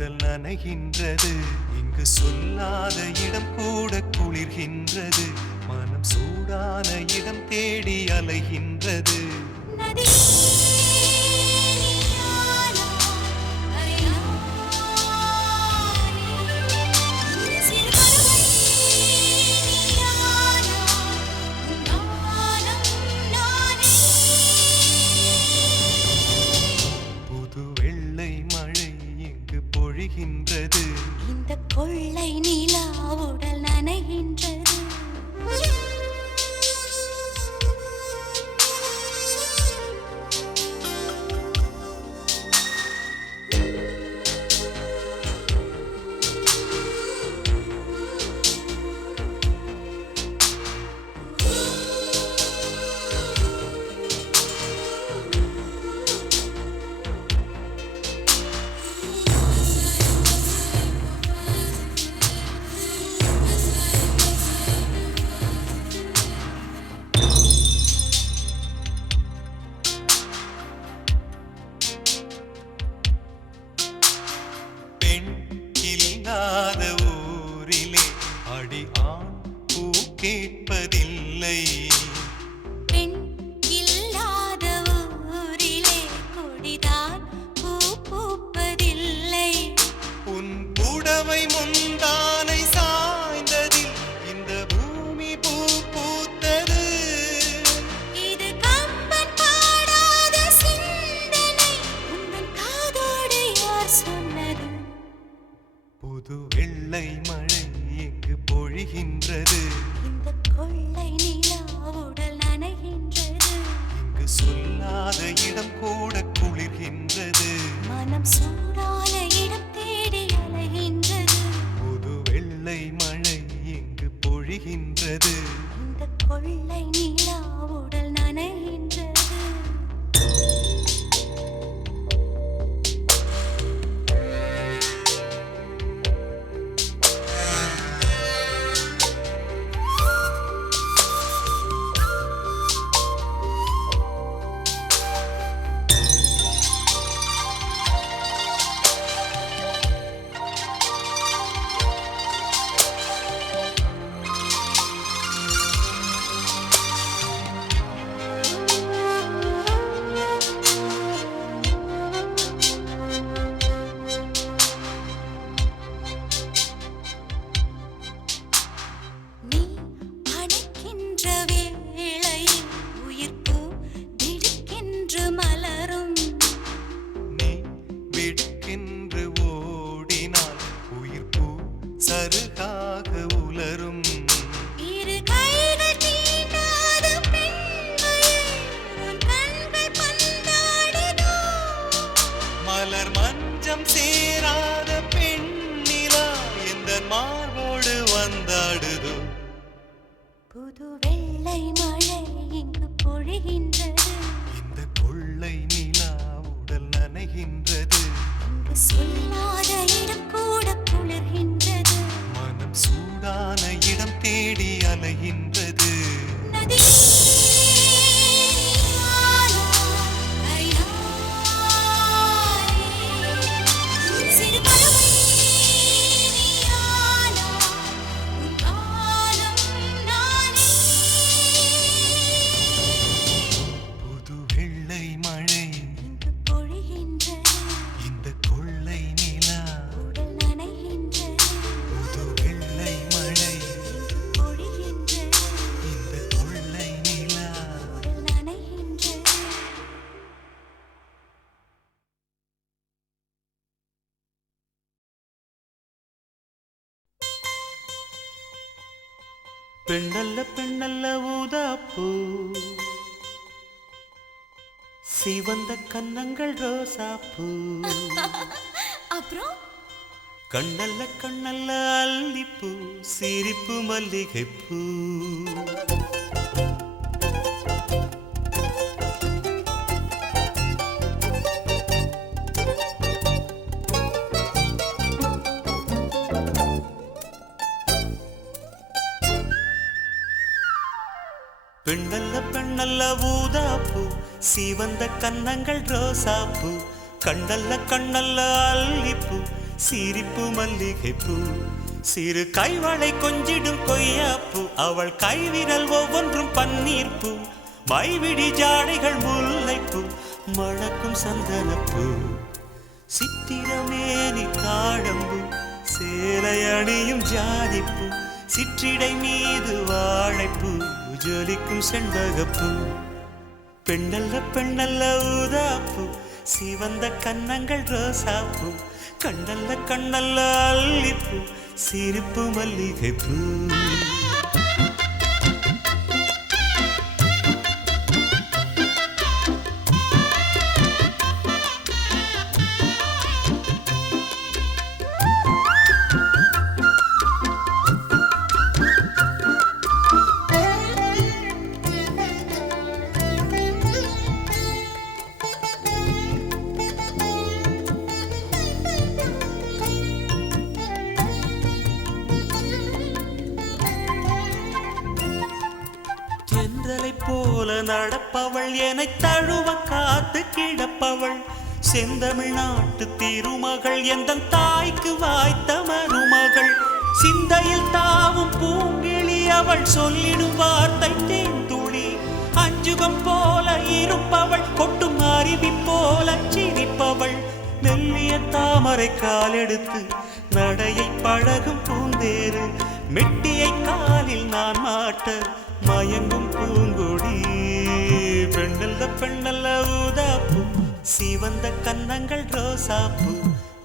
உடல் நனைகின்றது. இங்கு சொல்லாத இடம் கூட குளிர்கின்றது. மனம் சூடான இடம் தேடி அலைகின்றது. புது வெள்ளை மழை இங்கு பொழிகின்றது. இந்த கொள்ளை நிலா உடல் நனைகின்றது. பெண் இல்லாத ஊரிலே அடி ஆண் பூ கேட்பதில்லை. பெண் இல்லாத ஊரிலே கொடிதான் பூ பூப்பதில்லை. உன் புடவை முந்தானை சாய்ந்ததில் இந்த பூமி பூ பூத்தது. இது கம்பன் பாடாத சிந்தனை, உந்தன் காதோடு யார் சொன்னது? புது வெள்ளை மழை இங்கு பொழிகின்றது. இந்த கொள்ளை நிலா உடல் நனைகின்றது. இங்கு சொல்லாத இடம் கூட குளிர்கின்றது. மனம் சூடான இடம் தேடி அலைகின்றது. புது வெள்ளை மழை இங்கு பொழிகின்றது. இந்த கொள்ளை நிலா உடல் நனைகின்றது. நீ அணைக்கின்ற வேளையில் உயிர்ப்பூ திடுக்கென்று மலரும். நீ விடுக்கென்று ஓடினால் உயிர் பூ சருகாக உலரும். இரு கைகள் தீண்டாத பெண்மையை உன் கண்கள் பந்தாடுதோ? மலர் மஞ்சம் சேராத பெண்ணிலா எந்த மார்போடு வந்தாடுதோ. புது வெள்ளை மழை இங்கு பொழிகின்றது. இந்த கொள்ளை நிலா உடல் நனைகின்றது. இங்கு சொல்லாத இடம் கூட குளிர்கின்றது. மனம் சூடான இடம் தேடி அலைகின்றது. நதி சிறு பறவை நீயானா, உன் காலம் நானே. புது வெள்ளை மழை இங்கு பொழிகின்றது. இந்த கொள்ளை நிலா. உடல் நனைகின்றது. புது வெள்ளை மழை இங்கு பொழிகின்றது. இந்த கொள்ளை நிலா. உடல் நனைகின்றது. பெண்ணல்ல பெண்ணல்ல ஊதாப்பூ, சிவந்த கன்னங்கள் ரோசாப்பூ. அப்புறம் கண்ணல்ல கண்ணல்ல அல்லிப்பூ, சிரிப்பு மல்லிகைப்பூ. பெண்ணல்ல பெண்ணல்ல ஊதாப்பூ, சிவந்த கன்னங்கள் ரோசாப்பூ. கண்ணல்ல கண்ணல்ல அல்லிப்பூ, சிரிப்பு மல்லிகைப்பூ சிறு கைவளை கொஞ்சிடும் கொய்யாப்பூ அவள் கைவிரல் ஒவ்வொன்றும் பன்னீர்ப்பூ மைவிடி ஜாடைகள் முல்லைப்பூ மணக்கும் சந்தனப்பூ சித்திரமேனி தாழம்பூ சேலை அணியும் ஜாதிப்பூ சிற்றிடை மீது வாழைப்பூ ஜொலிக்கும் செண்பகப்பூ பெண்ணல்ல பெண்ணல்ல ஊதாப்பூ சிவந்த கன்னங்கள் ரோசாப்பூ கண்ணல்ல கண்ணல்ல அல்லிப்பூ சிரிப்பு மல்லிகைப்பூ போல நடப்பவள் என்னை தழுவ காத்து கிடப்பவள் செந்தமிழ்நாட்டு திருமகள் எந்த தாய்க்கு வாய்த்த மருமகள் சிந்தையில் தாவும் பூங்கிழி அவள் சொல்லிடும் வார்த்தை தேந்துளி அஞ்சுகம் போல இருப்பவள் கொட்டும் அருவி போல சிரிப்பவள் மெல்லிய தாமரை காலெடுத்து நடையை பழகும் பூந்தேறு மெட்டியை காலில் நான் மாட்ட மயங்கும் பூங்கொடி பெண்ணல்ல பெண்ணல்ல ஊதாப்பூ சிவந்த கன்னங்கள் ரோசாப்பூ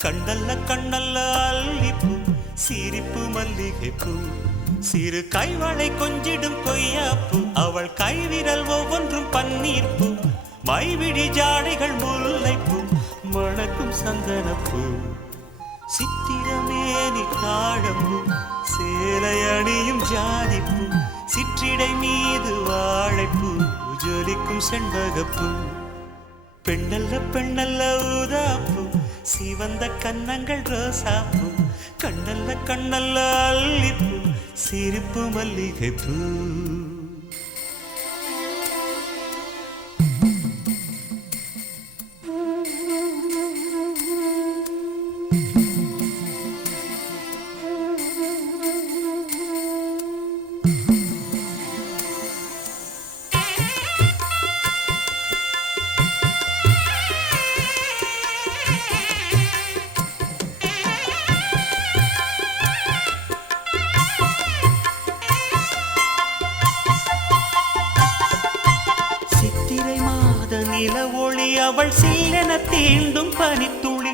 கண்ணல்ல கண்ணல்ல அல்லிப்பூ சிரிப்பு மல்லிகைப்பூ சிறு கைவளை கொஞ்சிடும் கொய்யாப்பூ அவள் கைவிரல் ஒவ்வொன்றும் பன்னீர்ப்பூ மைவிடி ஜாடைகள் முல்லைப்பூ மணக்கும் சந்தனப்பூ சித்திரமேனி தாழம்பூ சேலை அணியும் ஜாதிப்பூ சிற்றிடை மீது வாழைப்பூ ஜொலிக்கும் செண்பகப்பூ பெண்ணல்ல பெண்ணல்ல ஊதாப்பூ சிவந்த கன்னங்கள் ரோசாப்பூ கண்ணல்ல கண்ணல்ல அல்லிப்பூ சிரிப்பு மல்லிகைப்பூ நில ஒளி அவள் சில்லென தீண்டும் பனித்துளி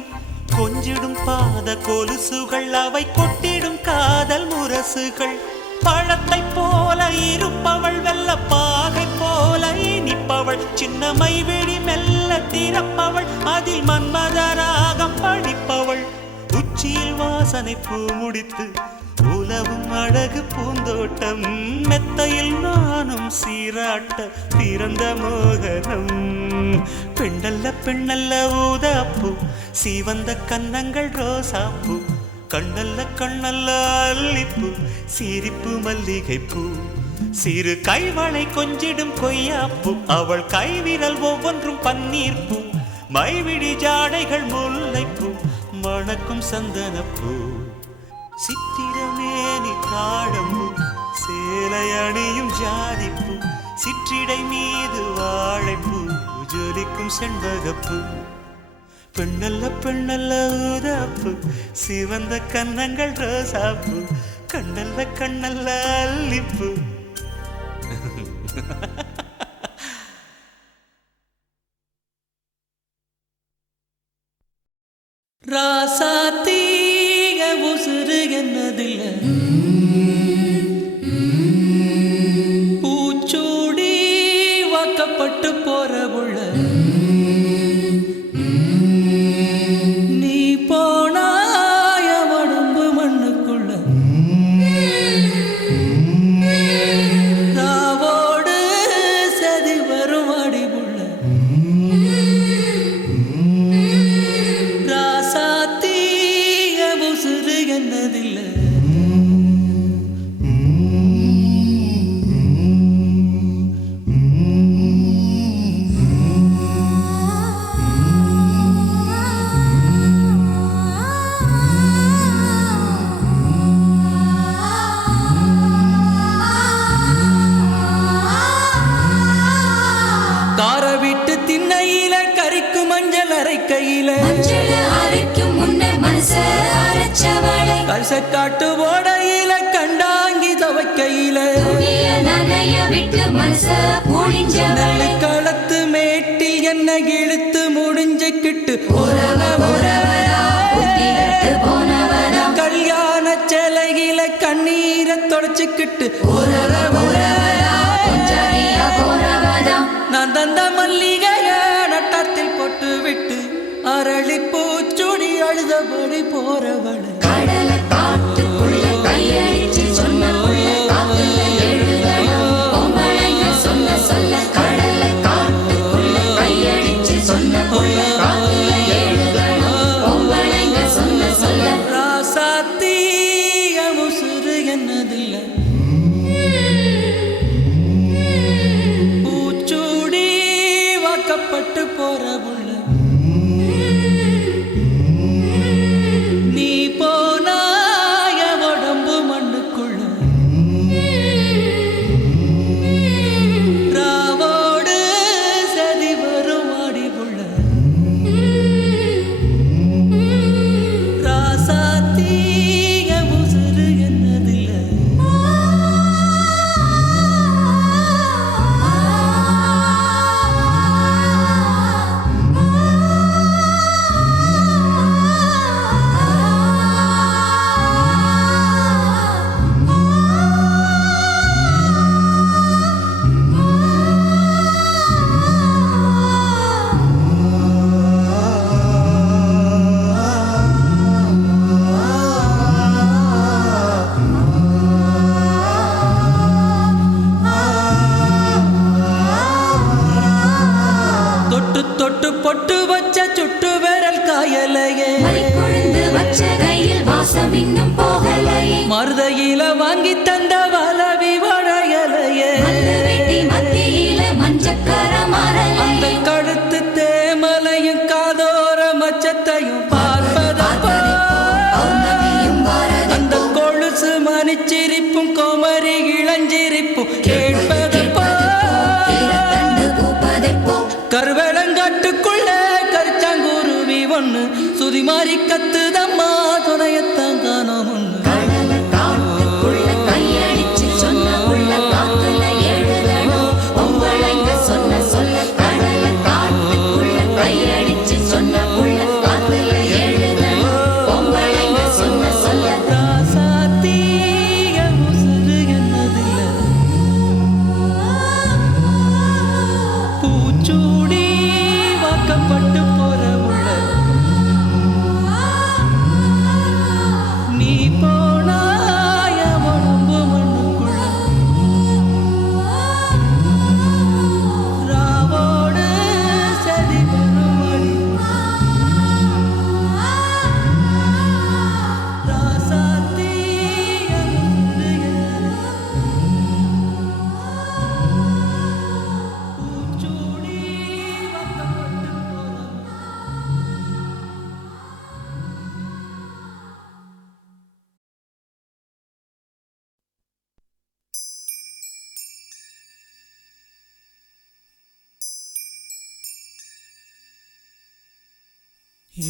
கொஞ்சிடும் பாத கொலுசுகள் அவை கொட்டிடும் காதல் முரசுகள் பழத்தை போல இருப்பவள் வெள்ள பாகை போல இனிப்பவள் சின்னமை விழி மெல்ல திறப்பவள் அதில் மன்மதராகம் படிப்பவள் உச்சியில் வாசனை பூ முடித்து உலவும் அழகு பூந்தோட்டம் மெத்தையில் நானும் சீராட்ட பிறந்த மோகனம் பெண்ணல்ல பெண்ணல்ல ஊதாப்பூ சிவந்த கன்னங்கள் ரோசாப்பூ கண்ணல்ல கண்ணல்ல அல்லிப்பூ சிரிப்பு மல்லிகைப்பூ சிறு கைவளை கொஞ்சிடும் கொய்யாப்பூ அவள் கைவிரல் ஒவ்வொன்றும் பன்னீர்ப்பூ மைவிடி ஜாடைகள் முல்லைப்பூ மணக்கும் சந்தனப்பூ சித்திரமேனி தாழம்பூ சேலை அணியும் ஜாதிப்பூ சிற்றிடை மீது வாழைப்பூ ஜொலிக்கும் செண்பகப்பூ பெண்ணல்ல பெண்ணல்ல ஊதாப்பூ சிவந்த கன்னங்கள் ரோசாப்பூ கண்ணல்ல கண்ணல்ல அல்லிப்பூ ராசாத்தீக உசுறு என்னதில்ல பூச்சூடி வாக்கப்பட்டு போற உள்ள நீ போனாய உடம்பு மண்ணுக்குள்ள ராவோடு சதி வரும் அடிவுள்ள என்னதில்லை காட்டு ஓடையில கண்டாங்கி துவைக்கையில நல்ல களத்து மேட்டில் என்ன இழுத்து முடிஞ்சுக்கிட்டு கல்யாண சேலையில கண்ணீரை தொடச்சுக்கிட்டு நான் தந்த மல்லிகைய நட்டத்தில் போட்டு விட்டு அரளி பூச்சுடி அழுதபடி போறவள ராசாத்திய முசுறு என்னதில்ல பூச்சூடி வாக்கப்பட்டு போறவுள்ள நீ போனாய உடம்பு மண்ணுக்குள்ள ராவோடு சதி வரும் ஆடிவுள்ள ராசாத்திய முசுறு என்னதில்ல தொட்டு தொட்டு பொட்டு வச்ச சுட்டு விரல் காயலையே மருதையில வாங்கி தந்த வலவி வளையலையே அந்த கழுத்து தேமலையும் காதோர மச்சத்தையும் பார்ப்பதப்போ அந்த கொலுசு மணிச்சிரிப்பும் கோமரி இளஞ்சிரிப்பும் கேட்பதப்போ கருவேலங்காட்டுக்குள்ள கரிச்சாங்குருவி ஒண்ணு சுதி மாறி கத்துதம்மா துணையத்தான் காணோம் ஒண்ணு ராசாத்திய முசுறு என்னதில்ல பூச்சூடி வாக்கப்பட்டு போறவுள்ள நீ போனாய உடம்பு மண்ணுக்குள்ள ராவோடு சதி வருமடி ராசாத்திய முசுறு பூச்சூடி வாக்கப்பட்டு போறவுள்ள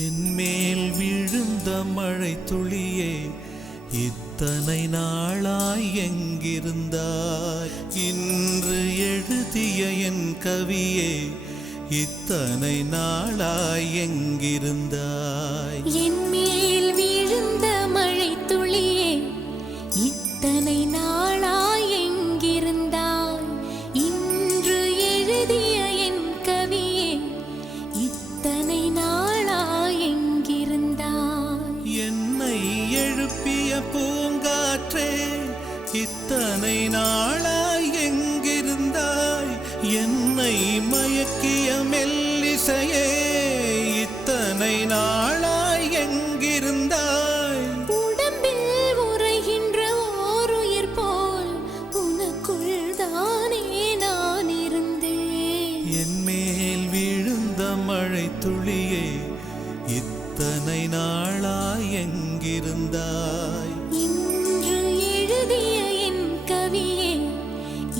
என்மேல் விழுந்த மழை துளியே இத்தனை நாளாய் எங்கிருந்தாய் இன்று எழுதிய என் கவியே இத்தனை நாளாய் எங்கிருந்தாய் என் மேல் விழுந்த மழை துளியே இத்தனை நாளாய் எங்கிருந்தாய் இன்று எழுதிய என் கவியே இத்தனை நாளாய் எங்கிருந்தாய் என்னை எழுப்பிய பூங்காற்றே இத்தனை நாளாய் எங்கிருந்தாய் என்னை மயக்கிய மெல்லிசையே இத்தனை நாளாய் எங்கிருந்தாய் உடம்பில் உறைகின்ற ஓருயிர் போல் உனக்குள் தானே நான் இருந்தேன் என் மேல் விழுந்த மழை துளியே இத்தனை நாளாய் எங்கிருந்தாய் இன்று எழுதிய என் கவியே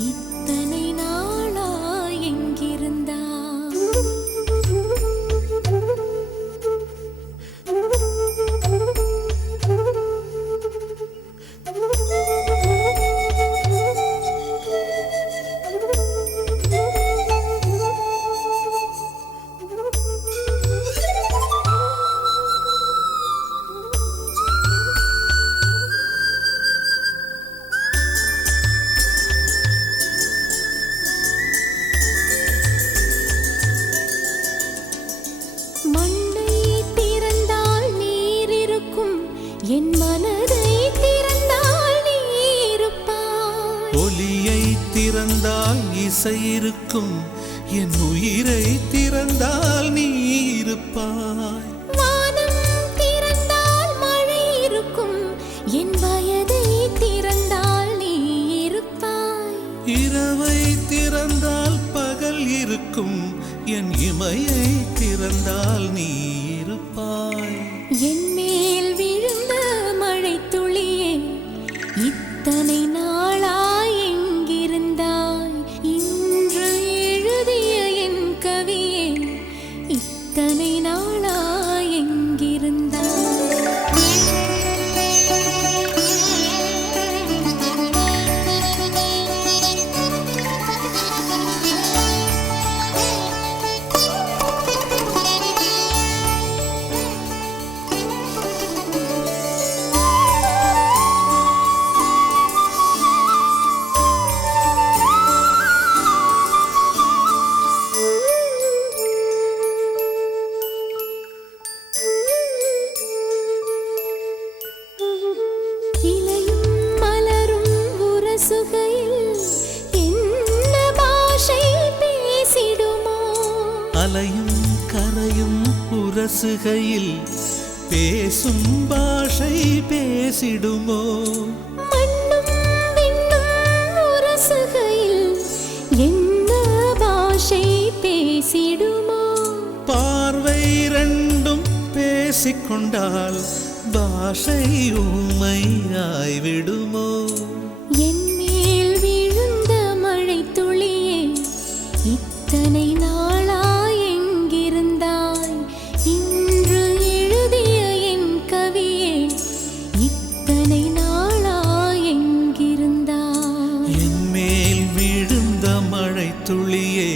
இத்தனை நாளாய் எங்கிருந்தாய் என் மனதை திறந்தால் நீ இருப்பாய். ஒலியை திறந்தால் இசை இருக்கும், என் உயிரை திறந்தால் நீ இருப்பாய். வானம் திறந்தால் மழை இருக்கும், என் வயதை திறந்தால் நீ இருப்பாய். இரவை திறந்தால் பகல் இருக்கும், என் இமையை திறந்தால் நீ இருப்பாய். என் மேல் விழுந்த மழை துளியே, இத்தனை நாளாய் எங்கிருந்தாய்? இன்று எழுதிய என் கவியே, இத்தனை நாளாய் எங்கிருந்தாய்? இலையும் மலரும் உரசுகையில் என்ன பாஷை பேசிடுமோ? அலையும் கரையும் உரசுகையில் பேசும் பாஷை பேசிடுமோ? மண்ணும் விண்ணும் உரசுகையில் என்ன பாஷை பேசிடுமோ? பார்வை ரெண்டும் பேசிக்கொண்டால் பாஷை ஊமையாய்விடுமோ? என் மேல் விழுந்த மழை துளியே, இத்தனை நாளாய் எங்கிருந்தாய்? இன்று எழுதிய என் கவியே, இத்தனை நாளாய் எங்கிருந்தாய்? என் மேல் விழுந்த மழை துளியே,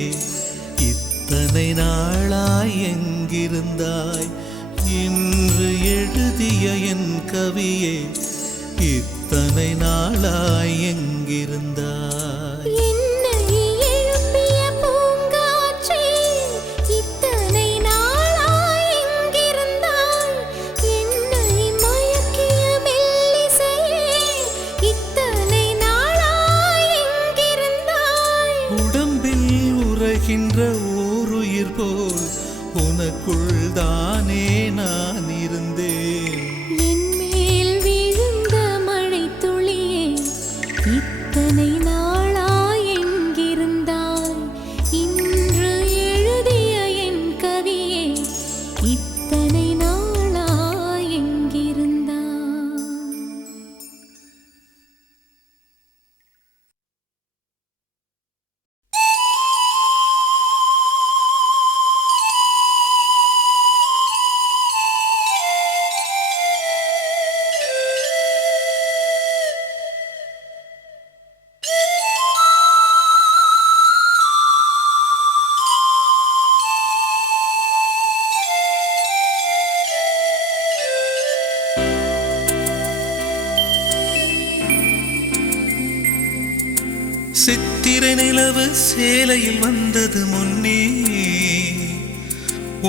இத்தனை நாளாய் எங்கிருந்தாய்? இன்று எழுதிய என் கவியே, இத்தனை நாளாய் எங்கிருந்தாய்? என்னை எழுப்பிய பூங்காற்றே, இத்தனை நாளாய் எங்கிருந்தாய்? என்னை மயக்கிய மெல்லிசையே, இத்தனை நாளாய் எங்கிருந்தாய்? உடம்பில் உறைகின்ற ஓருயிர் போல் உனக்குள் தானே நான் இருந்தேன். என் மேல் விழுந்த மழை துளியே, இத்தனை நாளாய் எங்கிருந்தாய்? இன்று எழுதிய என் கவியே, இத்தனை நாளாய் எங்கிருந்தாய்? சித்திரை நிலவு சேலையில் வந்தது முன்னே,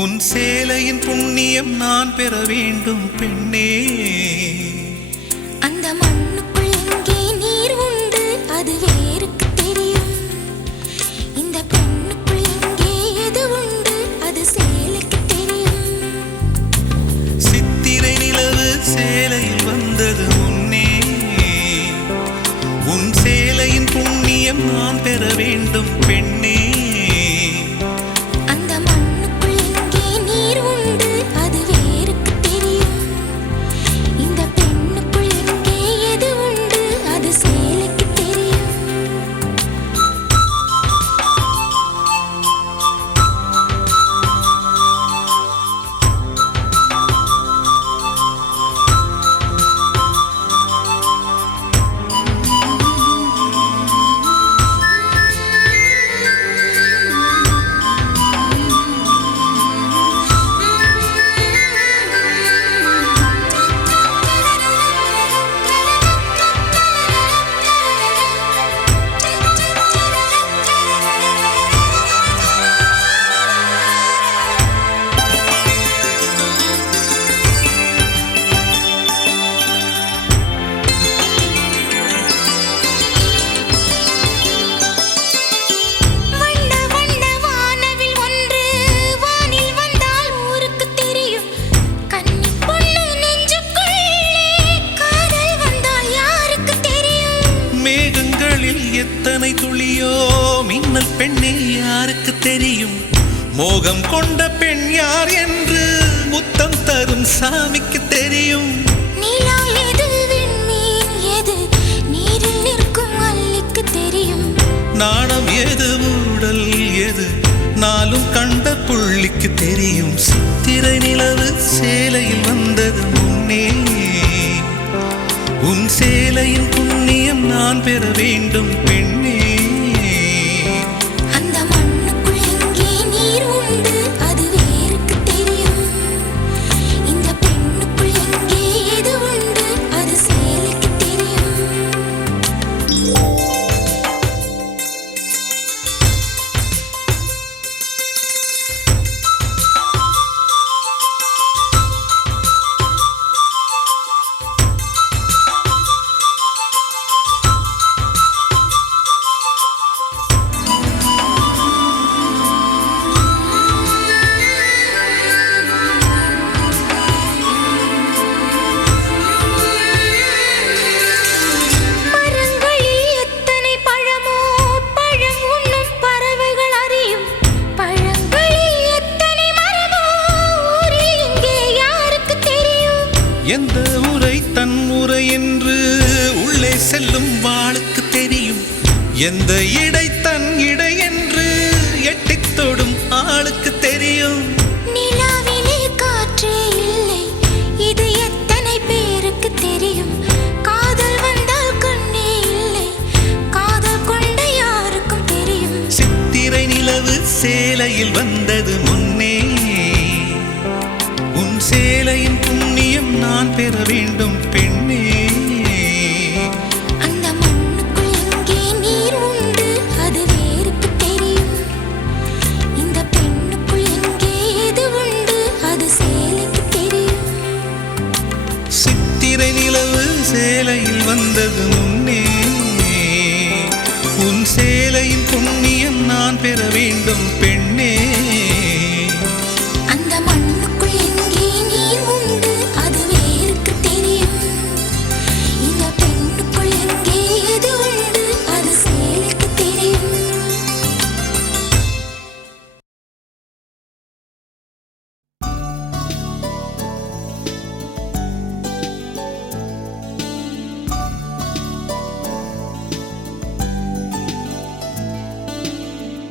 உன் சேலையின் புண்ணியம் நான் பெற வேண்டும் பெண்ணே. அந்த மண்ணுக்குள் எங்கே நீர் உண்டு, அது வேருக்கு தெரியும். இந்த பெண்ணுக்குள் எங்கே எது உண்டு, அது சேலைக்கு தெரியும். சித்திரை நிலவு சேலையில் வந்தது முன்னே, உன் சேலையின் புண்ணியம் நான் பெற வேண்டும் பெண்ணே. அந்த மண்ணுக்குள் எங்கே நீர் உண்டு, அது வேருக்கு தெரியும். இந்த பெண்ணுக்குள் எங்கே எது உண்டு, அது சேலைக்கு தெரியும். முகம் கொண்ட பெண் யார் என்று முத்தம் தரும் சாமிக்கு தெரியும். நிலா எது விண்மீன் எது நீரில் நிற்கும் அல்லிக்கு தெரியும். நாணம் எது ஊடல் எது நாளும் கண்ட புள்ளிக்கு தெரியும். சித்திரை நிலவு சேலையில் வந்தது முன்னே உன் சேலையின் புண்ணியம் நான் பெற வேண்டும் பெண்ணே. அந்த மண்ணுக்குள் எங்கே நீர் உண்டு அது வேருக்கு தெரியும். இந்த பெண்ணுக்குள் எங்கே எது உண்டு அது சேலைக்கு தெரியும். எந்த உரை தன் உரை என்று உள்ளே செல்லும் வாளுக்கு தெரியும். எந்த இடை தன் இடை என்று எட்டித் தொடும் ஆளுக்கு தெரியும். நிலாவிலே காற்றே இல்லை இது எத்தனை பேருக்கு தெரியும். காதல் வந்தால் கண்ணே இல்லை காதல் கொண்ட யாருக்கும் தெரியும். சித்திரை நிலவு சேலையில் வந்தது முன்னே உன் சேலையின் புண்ணியம் நான் பெற வேண்டும் பெண்ணே. அந்த மண்ணுக்குள் எங்கே நீர் உண்டு அது வேருக்கு தெரியும். இந்த பெண்ணுக்குள் எங்கே எது உண்டு அது சேலைக்கு தெரியும். சித்திரை நிலவு சேலையில் வந்தது முன்னே உன் சேலையின் புண்ணியம் நான் பெற வேண்டும் பெண்ணே. அந்த மண்ணுக்குள் எங்கே நீர் உண்டு அது வேருக்கு தெரியும். இந்த பெண்ணுக்குள் எங்கே எது உண்டு அது சேலைக்கு தெரியும்.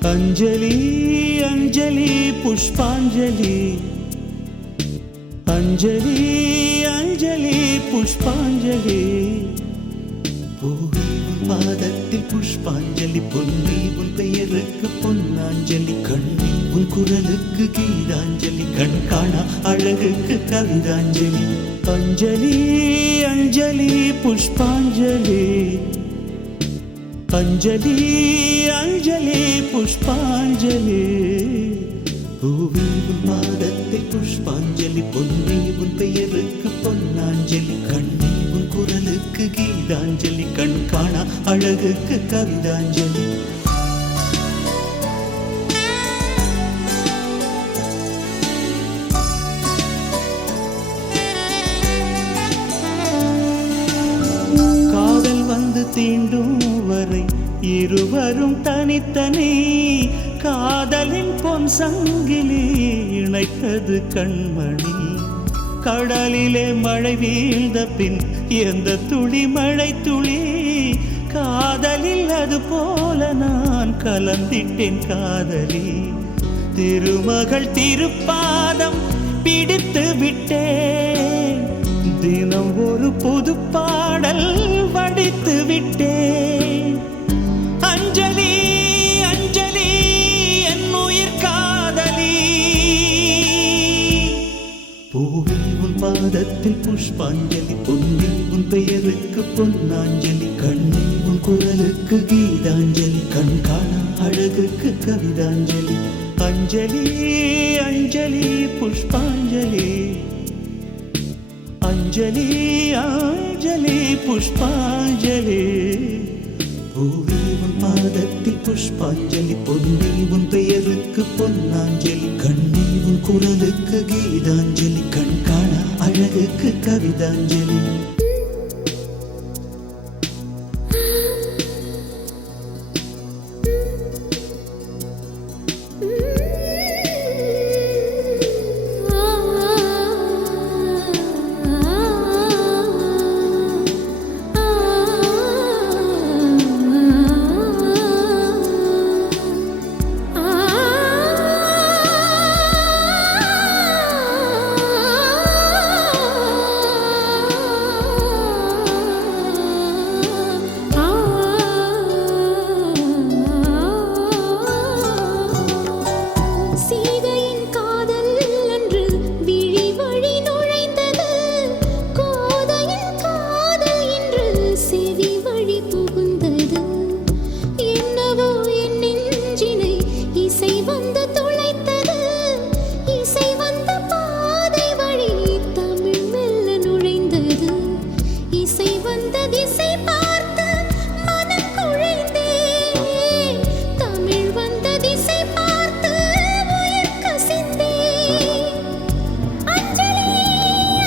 अंजलि अंजलि पुष्पांजलि अंजलि अंजलि पुष्पांजलि பூவே உன் பாதத்தில் புஷ்பாஞ்சலி பொன்னி உன் பெயருக்கு பொன்னாஞ்சலி கண்ணி உன் குரலுக்கு கீதாஞ்சலி கண் காணா அழகுக்கு கவிதாஞ்சலி अंजलि अंजलि पुष्पांजलि अंजलि अंजलि पुष्पांजलि பூவே உன் பாதத்தில் புஷ்பாஞ்சலி பொன்னி உன் பெயருக்கு பொன்னாஞ்சலி கண்ணி உன் குரலுக்கு கீதாஞ்சலி கண் காணா அழகுக்கு கவிதாஞ்சலி காதல் வந்து தீண்டும் வரை இருவரும் தனித்தனி காதலின் பொன் சங்கிலி இணைத்தது கண்மணி கடலிலே மழை வீழ்ந்த பின் எந்த துளி மழை துளி காதலில் அது போல நான் கலந்திட்டேன் காதலி திருமகள் திருப்பாதம் பிடித்து விட்டேன் தினம் ஒரு புது பாடல் வடித்து விட்டேன் अंजलि अंजलि என் உயிர் காதலி பூவே உன் பாதத்தில் புஷ்பாஞ்சலி பொன்னி உன் பெயருக்கு பொன்னாஞ்சலி கண்ணி உன் குரலுக்கு கீதாஞ்சலி கண் காணா அழகுக்கு கவிதாஞ்சலி अंजलि अंजलि पुष्पांजलि अंजलि अंजलि पुष्पांजलि பூவே உன் பாதத்தில் புஷ்பாஞ்சலி பொன்னி உன் பெயருக்கு பொன்னாஞ்சலி கண்ணி உன் குரலுக்கு கீதாஞ்சலி கண் காணா அழகுக்கு கவிதாஞ்சலி திசை பார்த்து மனம் குழைந்தேன். தமிழ் வந்த திசை பார்த்து உயிர் கசிந்தேன். அஞ்சலி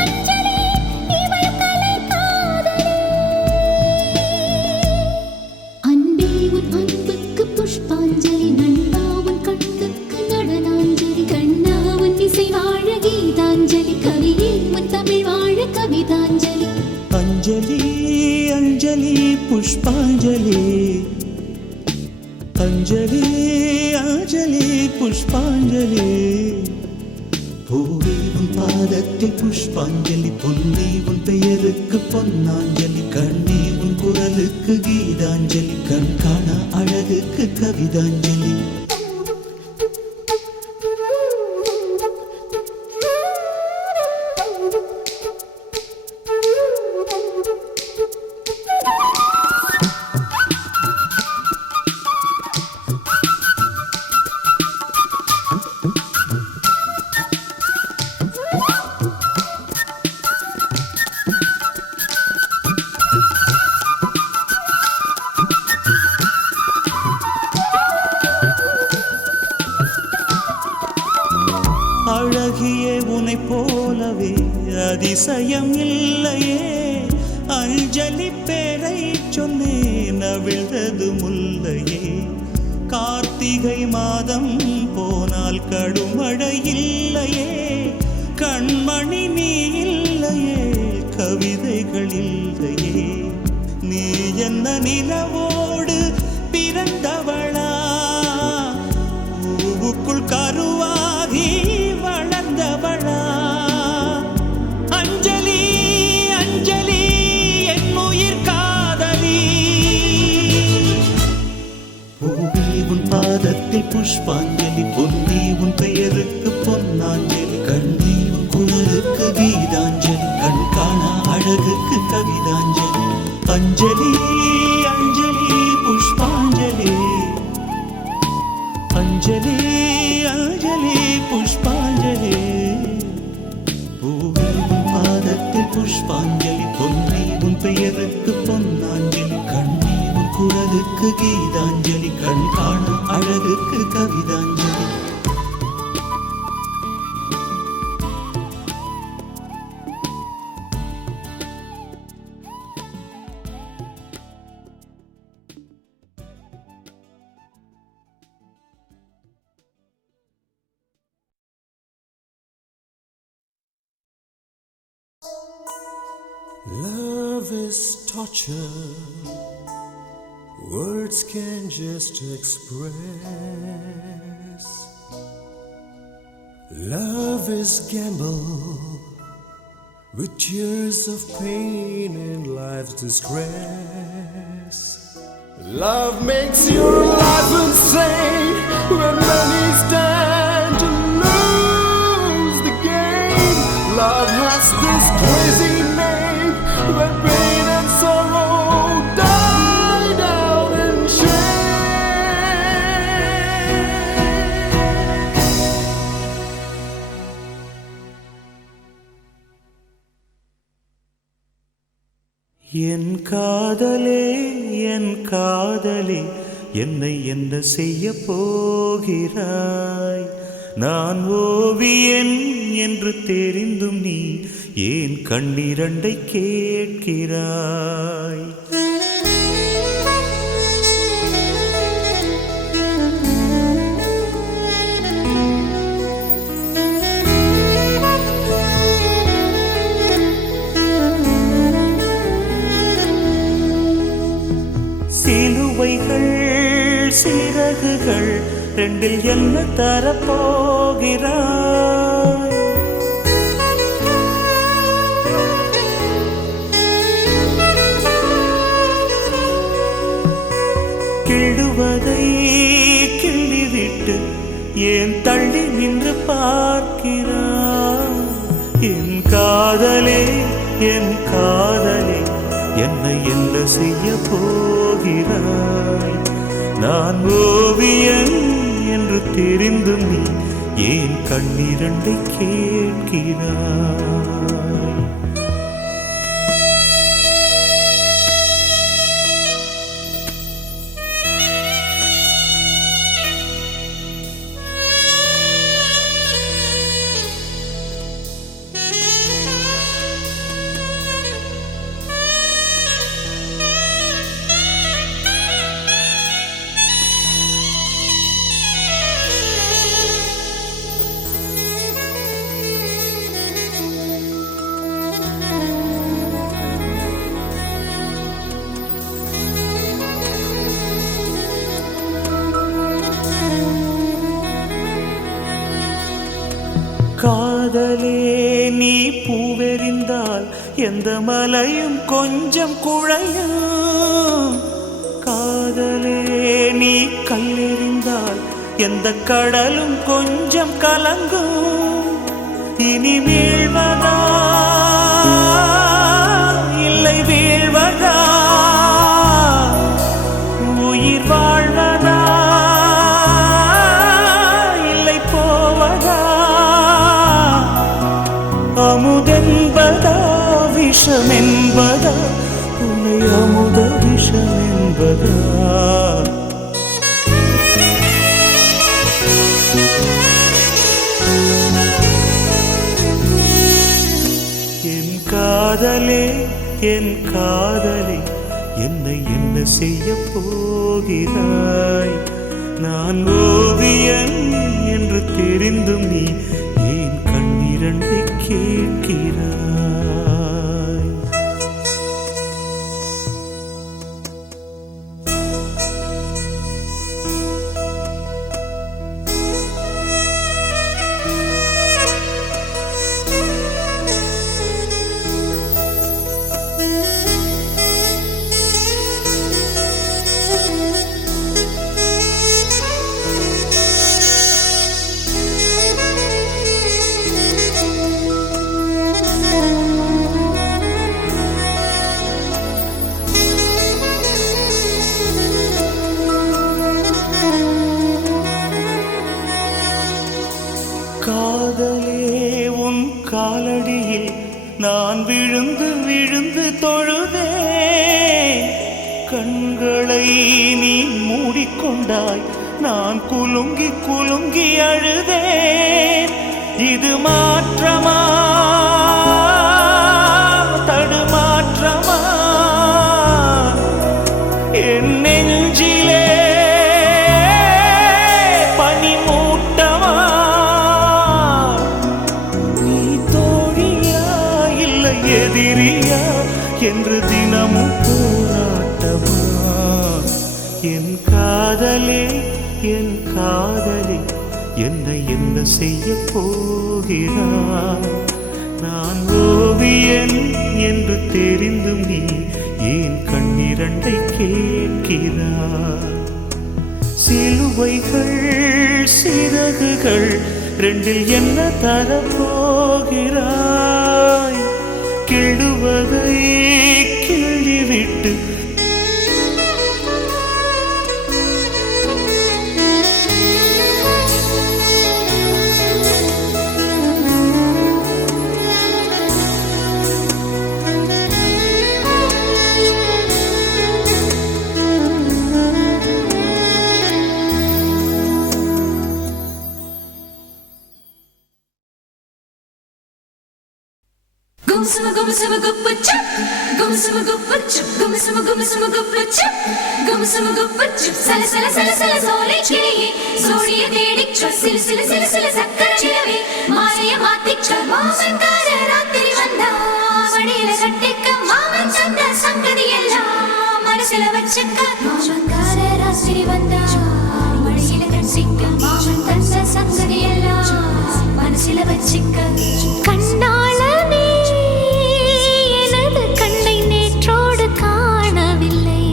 அஞ்சலி இவள் கலை காதலி. அன்பே உன் அன்புக்கு புஷ்பாஞ்சலி, நண்பா உன் கண்ணுக்கு நடனாஞ்சலி, கண்ணா உன் இசை வாழ கீதாஞ்சலி, கவியே உன் தமிழ் வாழ கவிதாஞ்சலி. அஞ்சலி அஞ்சலி புஷ்பாஞ்சலி, அஞ்சலி அஞ்சலி புஷ்பாஞ்சலி. பூவே உன் பாதத்தில் புஷ்பாஞ்சலி, பொன்னே உன் பெயருக்கு பொன்னாஞ்சலி, கண்ணே உன் குரலுக்கு கீதாஞ்சலி, கண் காண அழகுக்கு கவிதாஞ்சலி. அழகியே உனை போலவே அதிசயம் இல்லையே, அஞ்சலி பேரை சொன்னேன் அவிழ்ந்தது முல்லையே. கார்த்திகை மாதம் போனால் கடுமழை இல்லையே, கண்மணி நீ இல்லையே கவிதைகள் இல்லையே. நீ என்ன நிலவோடு பிறந்தவளா, பூவுக்குள் கருவாகி வளர்ந்தவளா. அஞ்சலி அஞ்சலி என் உயிர் காதலி. பூவே உன் பாதத்தில் புஷ்பாஞ்சலி, பொன்னே உன் பெயருக்கு பொன்னாஞ்சலி, கண்ணே உன் குரலுக்கு கீதாஞ்சலி, கண் காண அழகுக்கு கவிதாஞ்சலி. அஞ்சலி அஞ்சலி புஷ்பாஞ்சலி, அஞ்சலி அஞ்சலி புஷ்பாஞ்சலி. பூவே உன் பாதத்தில் புஷ்பாஞ்சலி, பொன்னே உன் பெயருக்கு பொன்னாஞ்சலி, கண்ணே உன் குரலுக்கு கீதாஞ்சலி, கண் காண அழகுக்கு கவிதாஞ்சலி. Love is torture, words can just express. Love is gamble with tears of pain and life's distress. Love makes your life insane when many stand to lose the game. Love has this crazy name when pain and sorrow die down in shame. என் காதலே என் காதலே, என்னை என்ன செய்ய போகிறாய்? நான் ஓவியன் என்று தெரிந்தும் நீ ஏன் கண்ணிரண்டை கேட்கிறாய்? சிலுவைகள் சிறகுகள் ரெண்டில் என்ன தரப்போகிறாய்? கிள்ளுவதை கிள்ளிவிட்டு ஏன் தள்ளி நின்று பார்க்கிறாய்? என் காதலே என் காதலே, என்னை என்ன செய்ய போகிறாய்? நான் ஓவியன் என்று தெரிந்தும் நீ ஏன் கண்ணிரண்டை கேட்கிறாய்? பூவெறிந்தால் எந்த மலையும் கொஞ்சம் குழையும். காதலே நீ கல்லெறிந்தால் எந்த கடலும் கொஞ்சம் கலங்கும். இனி வீழ்வதா இல்லை வீழ்வதா, உயிர் வாழ்வதா இல்லை போவதா, அமுதென்பதா விஷமென்பதா, உன்னை அமுத விஷமென்பதா. என் காதலே என் காதலே என்னை என்ன செய்ய போகிறாய்? நான் ஓவியன் என்று தெரிந்தும் நீ ஏன் கண்ணிரண்டை கேட்கிறாய்? காதலே உன் காலடியில் நான் விழுந்து விழுந்து தொழுதே. கண்களை நீ மூடிக்கொண்டாய், நான் குலுங்கி குலுங்கி அழுதேன். இது மாற்றமா தடுமாற்றமா? என் நெஞ்சிலே பனிமூட்டமா? நீ தோழியா இல்லை எதிரியா என்று தினமும் போராட்டமா? என் காதலே என் காதலே என்னை என்ன செய்ய போகிறாய்? நான் ஓவியன் என்று தெரிந்தும் நீ ஏன் கண்ணிரண்டை கேட்கிறாய்? சிலுவைகள் சிறகுகள் ரெண்டில் என்ன தரப்போகிறாய்? கிள்ளுவதை கிள்ளிவிட்டு Gumsuma gumsuma guppachu, gumsuma guppachu, gumsuma gumsuma guppachu, gumsuma guppachu. Sala sala sala sala sole chiliye, zodiye dedichu, sila sila sila sila sakkara chilave, maaya maatichu. Maamankara rathiri vanda, vadiyila kattikka maaman tanda sangadiyella, manasila vachikka. Maamankara rathiri vanda, vadiyila kattikka maaman tanda sangadiyella, manasila vachikka. கண்ணாளனே எனது கண்ணை நேற்றோடு காணவில்லை,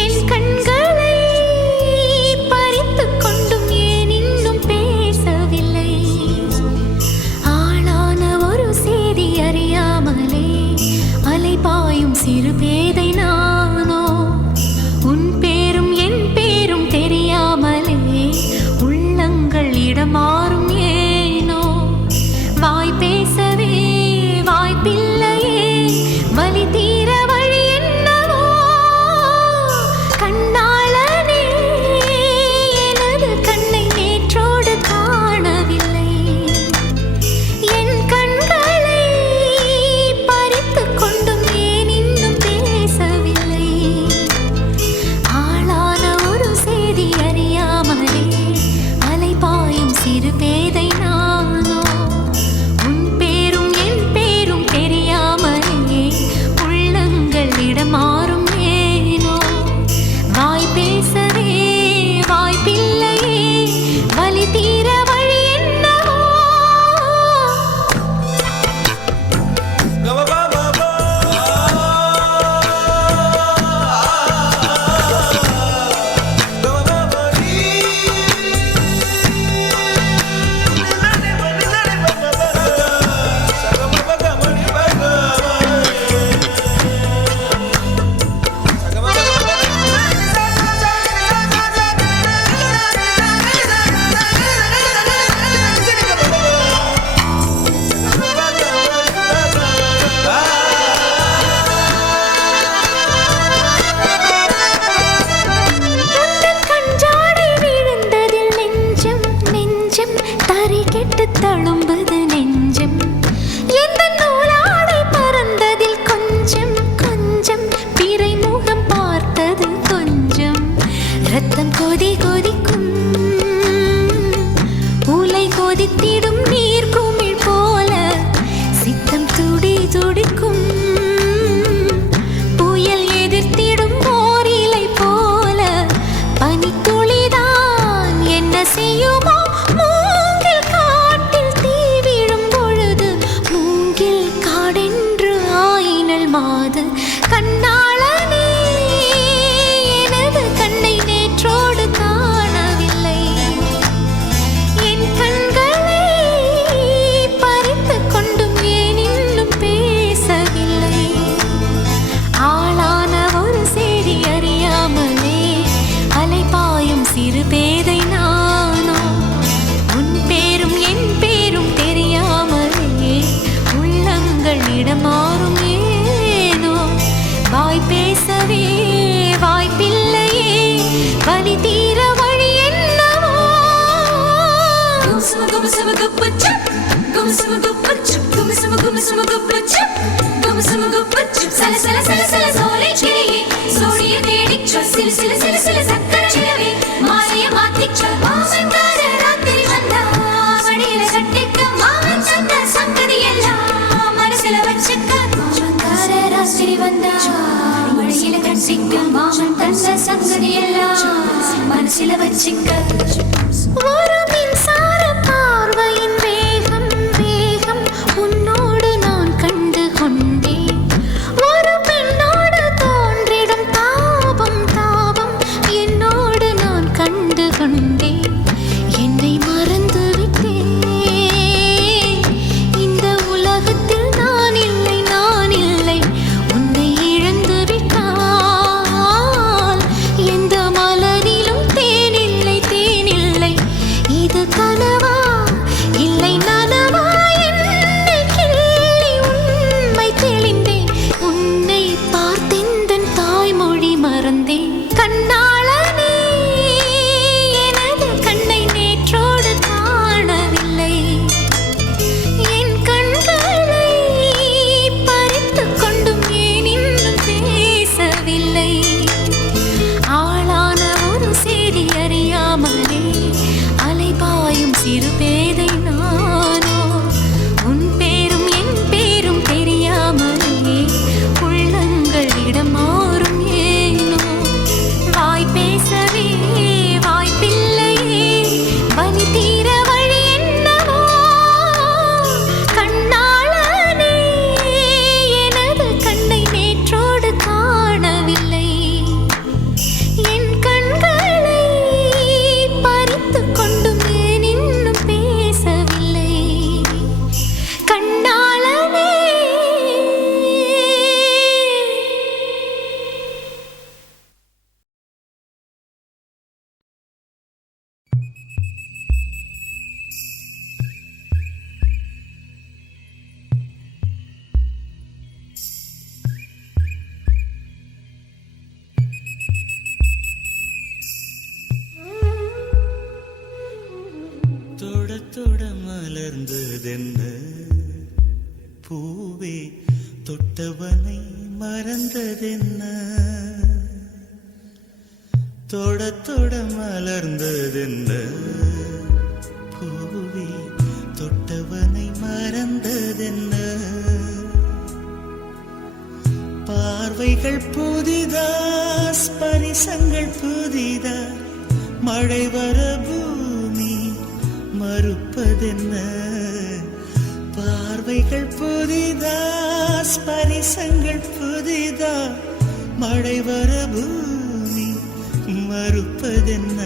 என் கண்களை பறித்துக் கொண்டும் ஏன் இன்னும் பேசவில்லை? ஆளான ஒரு செய்தி அறியாமலே அலைபாயும் சிறு பேதை நானோ, உன் பேரும் என் பேரும் தெரியாமலே உள்ளங்கள் இடமாறும் ஏனோ? வாய் பேசவே வாய்ப்பில்லையே, வலி தீர வழி என்னவோ? கண்ணாளனே எனது கண்ணை நேற்றோடு காணவில்லை, என் கண்களை பறித்துக் கொண்டும் ஏன் இன்னும் பேசவில்லை? மாது கண்ணாளனே எனது கண்ணை நேற்றோடு காணவில்லை என் கண்களை பறித்து கொண்டும் ஏன் இன்னும் பேசவில்லை ஆளான ஒரு செய்தி அறியாமலே அலைபாயும் சிறு பேதை நானோ உன் பேரும் என் பேரும் தெரியாமலே உள்ளங்கள் இடமாறும் ஏனோ வாய் பேசவே வாய்ப்பில்லையே வலி தீர வழி என்னவோ மனசில வச்சிக்க ஒரு மின்சார பார்வையின் வேகம் வேகம் உன்னோடு நான் கண்டு கொண்டேன் ஒரு பெண்ணோடு தோன்றிடும் தாபம் தாபம் என்னோடு நான் கண்டு கொண்டேன் என்னை மறந்து விட்டேன் இந்த உலகத்தில் நான் இல்லை உன்னை இழந்து விட்டால் எந்த மலரிலும் தேனில்லை இது கனவா இல்லை நனவா என்னை கிள்ளி உண்மை தெளிந்தேன் உன்னை பார்த்தெந்தன் தாய்மொழி மறந்தேன் கண்ணாளனே எனது கண்ணை நேற்றோடு காணவில்லை என் கண்களை பறித்து கொண்டும் ஏன் இன்னும் பேசவில்லை ஆளான ஒரு செய்தி அறியாமலே அலைபாயும் சிறு பேதை நானோ உன் பேரும் என் பேரும் தெரியாமலே உள்ளங்கள் இடமாறும் ஏனோ வாய் பேசவே வாய்ப்பில்லையே வலி தீர வழி என்னவோ கண்ணாளனே எனது கண்ணை நேற்றோடு காணவில்லை என் கண்களை பறித்து கொண்டும் ஏன் இன்னும் பேசவில்லை கண்ணாளனே தொட தொட மலர்ந்ததென்ன பூவே தொட்டவனை மறந்ததென்ன தொட தொட மலர்ந்ததென்ன பூவே தொட்டவனை மறந்ததென்ன பார்வைகள் புதிதா ஸ்பரிசங்கள் புதிதா மழை வர பூமி மறுப்பதென்ன பார்வைகள் புதிதா ஸ்பரிசங்கள் புதிதா மழை வர பூமி மறுப்பதென்ன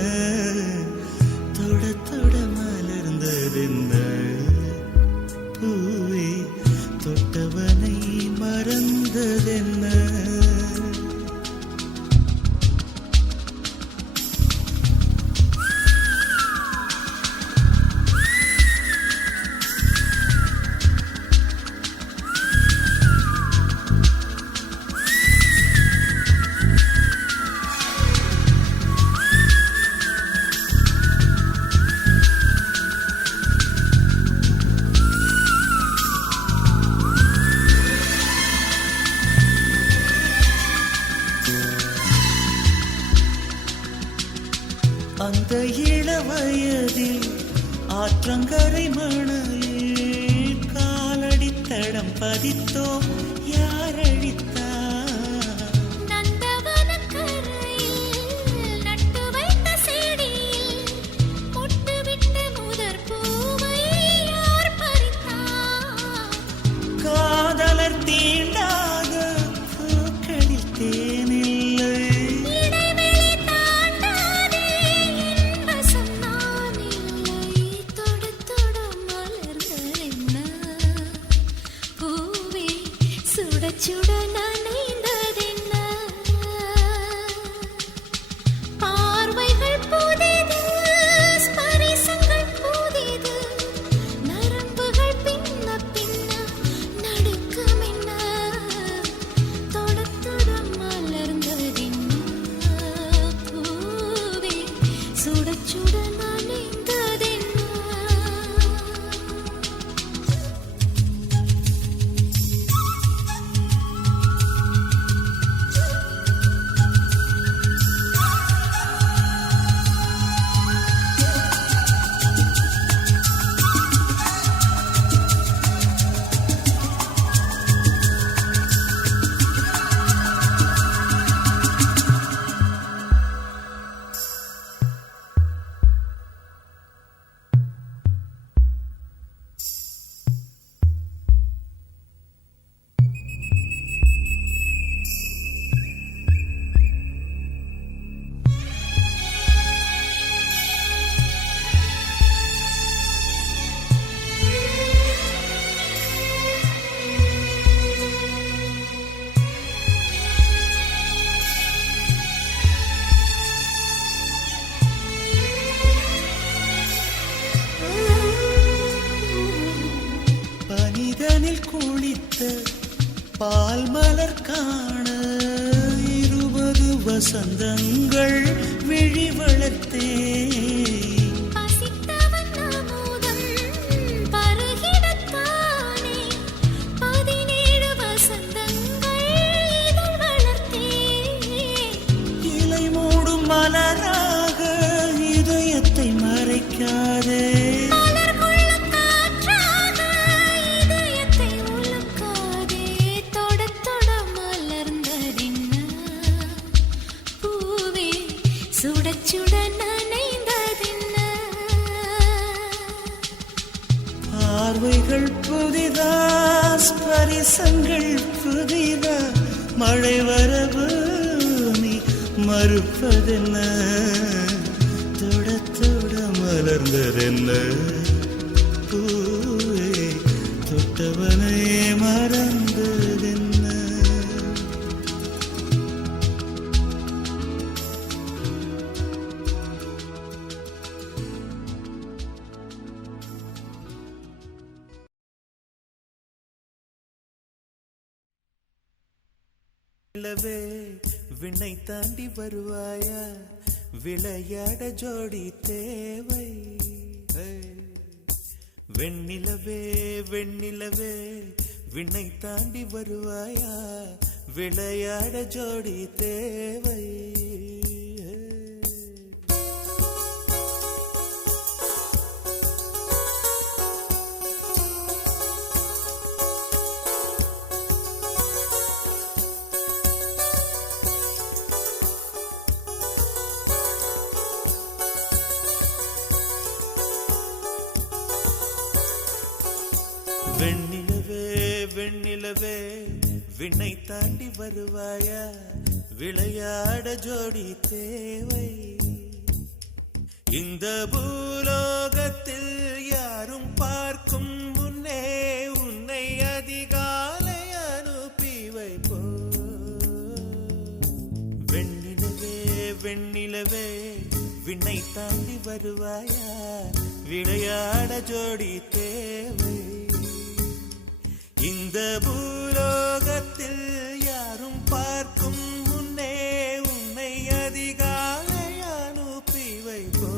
தொட தொட மலர்ந்ததென்ன பூவே தொட்டவனை மறந்ததென்ன அந்த இளவயதில் ஆற்றங்கரை மணலில் காலடித்தடம் பதித்தோம் யார் அழித்தார் நந்தவனக்கரையில் நட்டு வைத்த செடியில் பொட்டுவிட்ட முதற் பூவை யார் பறித்தார் காதலர் தீண்டாத சுட நனைந்ததென்ன பார்வைகள் புதிது ஸ்பரிசங்கள் புதிது நரம்புகள் பின்ன பின்ன நடுக்கமென்ன தொட தொட மலர்ந்ததென்ன பூவே சுட சுட நனைந்ததென்ன பனிதனில் குளித்த பால் மலர் காண 20 வசந்தங்கள் விழி வளர்த்தே பசித்தவன் அமுதம் பருகிடத்தானே 17 வசந்தங்கள் இதழ் வளர்த்தே இலை மூடும் மலராக இதயத்தை மறைக்காதே மலர் கொள்ளும் காற்றாக இதயத்தை உலுக்காதே தொட தொட மலர்ந்ததென்ன பூவே சுட சுட நனைந்ததென்ன பார்வைகள் புதிதா ஸ்பரிசங்கள் புதிதா மழை வரவு நீ மறுப்பதென்ன தொட தொட மலர்ந்ததென்ன பூவே தொட்டவனை மறந்ததென்ன நிலவே விண்ணை தாண்டி வருவாயா விளையாட ஜோடி தேவை வெண்ணிலவே வெண்ணிலவே விண்ணை தாண்டி வருவாயா விளையாட ஜோடி தேவை வெண்ணிலவே வெண்ணிலவே விண்ணை தாண்டி வருவாயா விளையாட ஜோடி தேவை இந்த பூலோகத்தில் யாரும் பார்க்கும் முன்னே உன்னை அதிகாலை அனுப்பி வைப்போ வெண்ணிலவே வெண்ணிலவே விண்ணை தாண்டி வருவாயா விளையாட ஜோடி தேவை இந்த பூலோகத்தில் யாரும் பார்க்கும் முன்னே உன்னை அதிகாலை அனுப்பி வைப்போ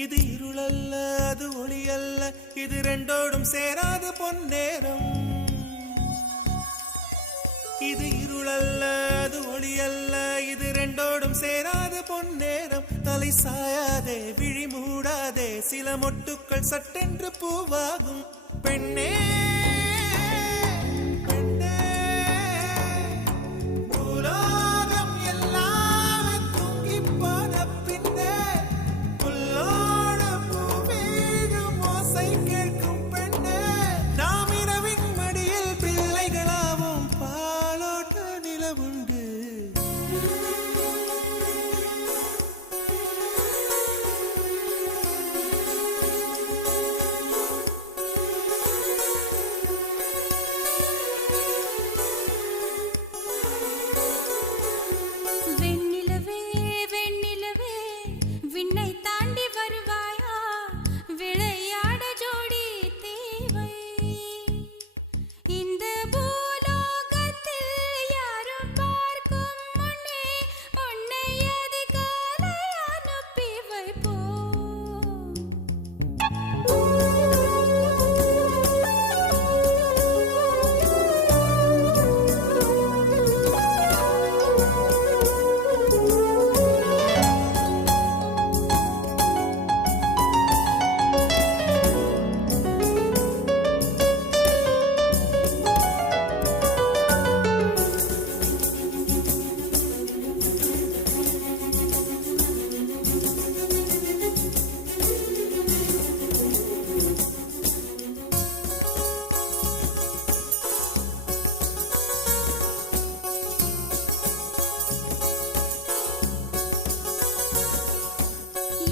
இது இருளல்ல அது ஒளி அல்ல, இது ரெண்டோடும் சேராத பொன்னேரம். இது இருளல்ல அது ஒளி அல்ல, இது ரெண்டோடும் சேராத பொன்னேரம். தலை சாயாதே விழி மூடாதே, சில மொட்டுக்கள் சட்டென்று பூவாகும். பெண்ணே பெண்ணே, பூலோகம் எல்லாமே தூங்கி போன பின்னே, புல்லோட பூவீழும் ஓசை கேட்கும் பெண்ணே. நாம் இரவின் மடியில் பிள்ளைகளாவும் பாலோட்ட நிலவுண்டு. வெண்ணிலவே வெண்ணிலவே விண்ணை தாண்டி வருவாயா, விளையாட ஜோடி தேவை. இந்த பூலோகத்தில் யாரும் பார்க்கும் முன்னே உன்னை அதிகாலை அனுப்பி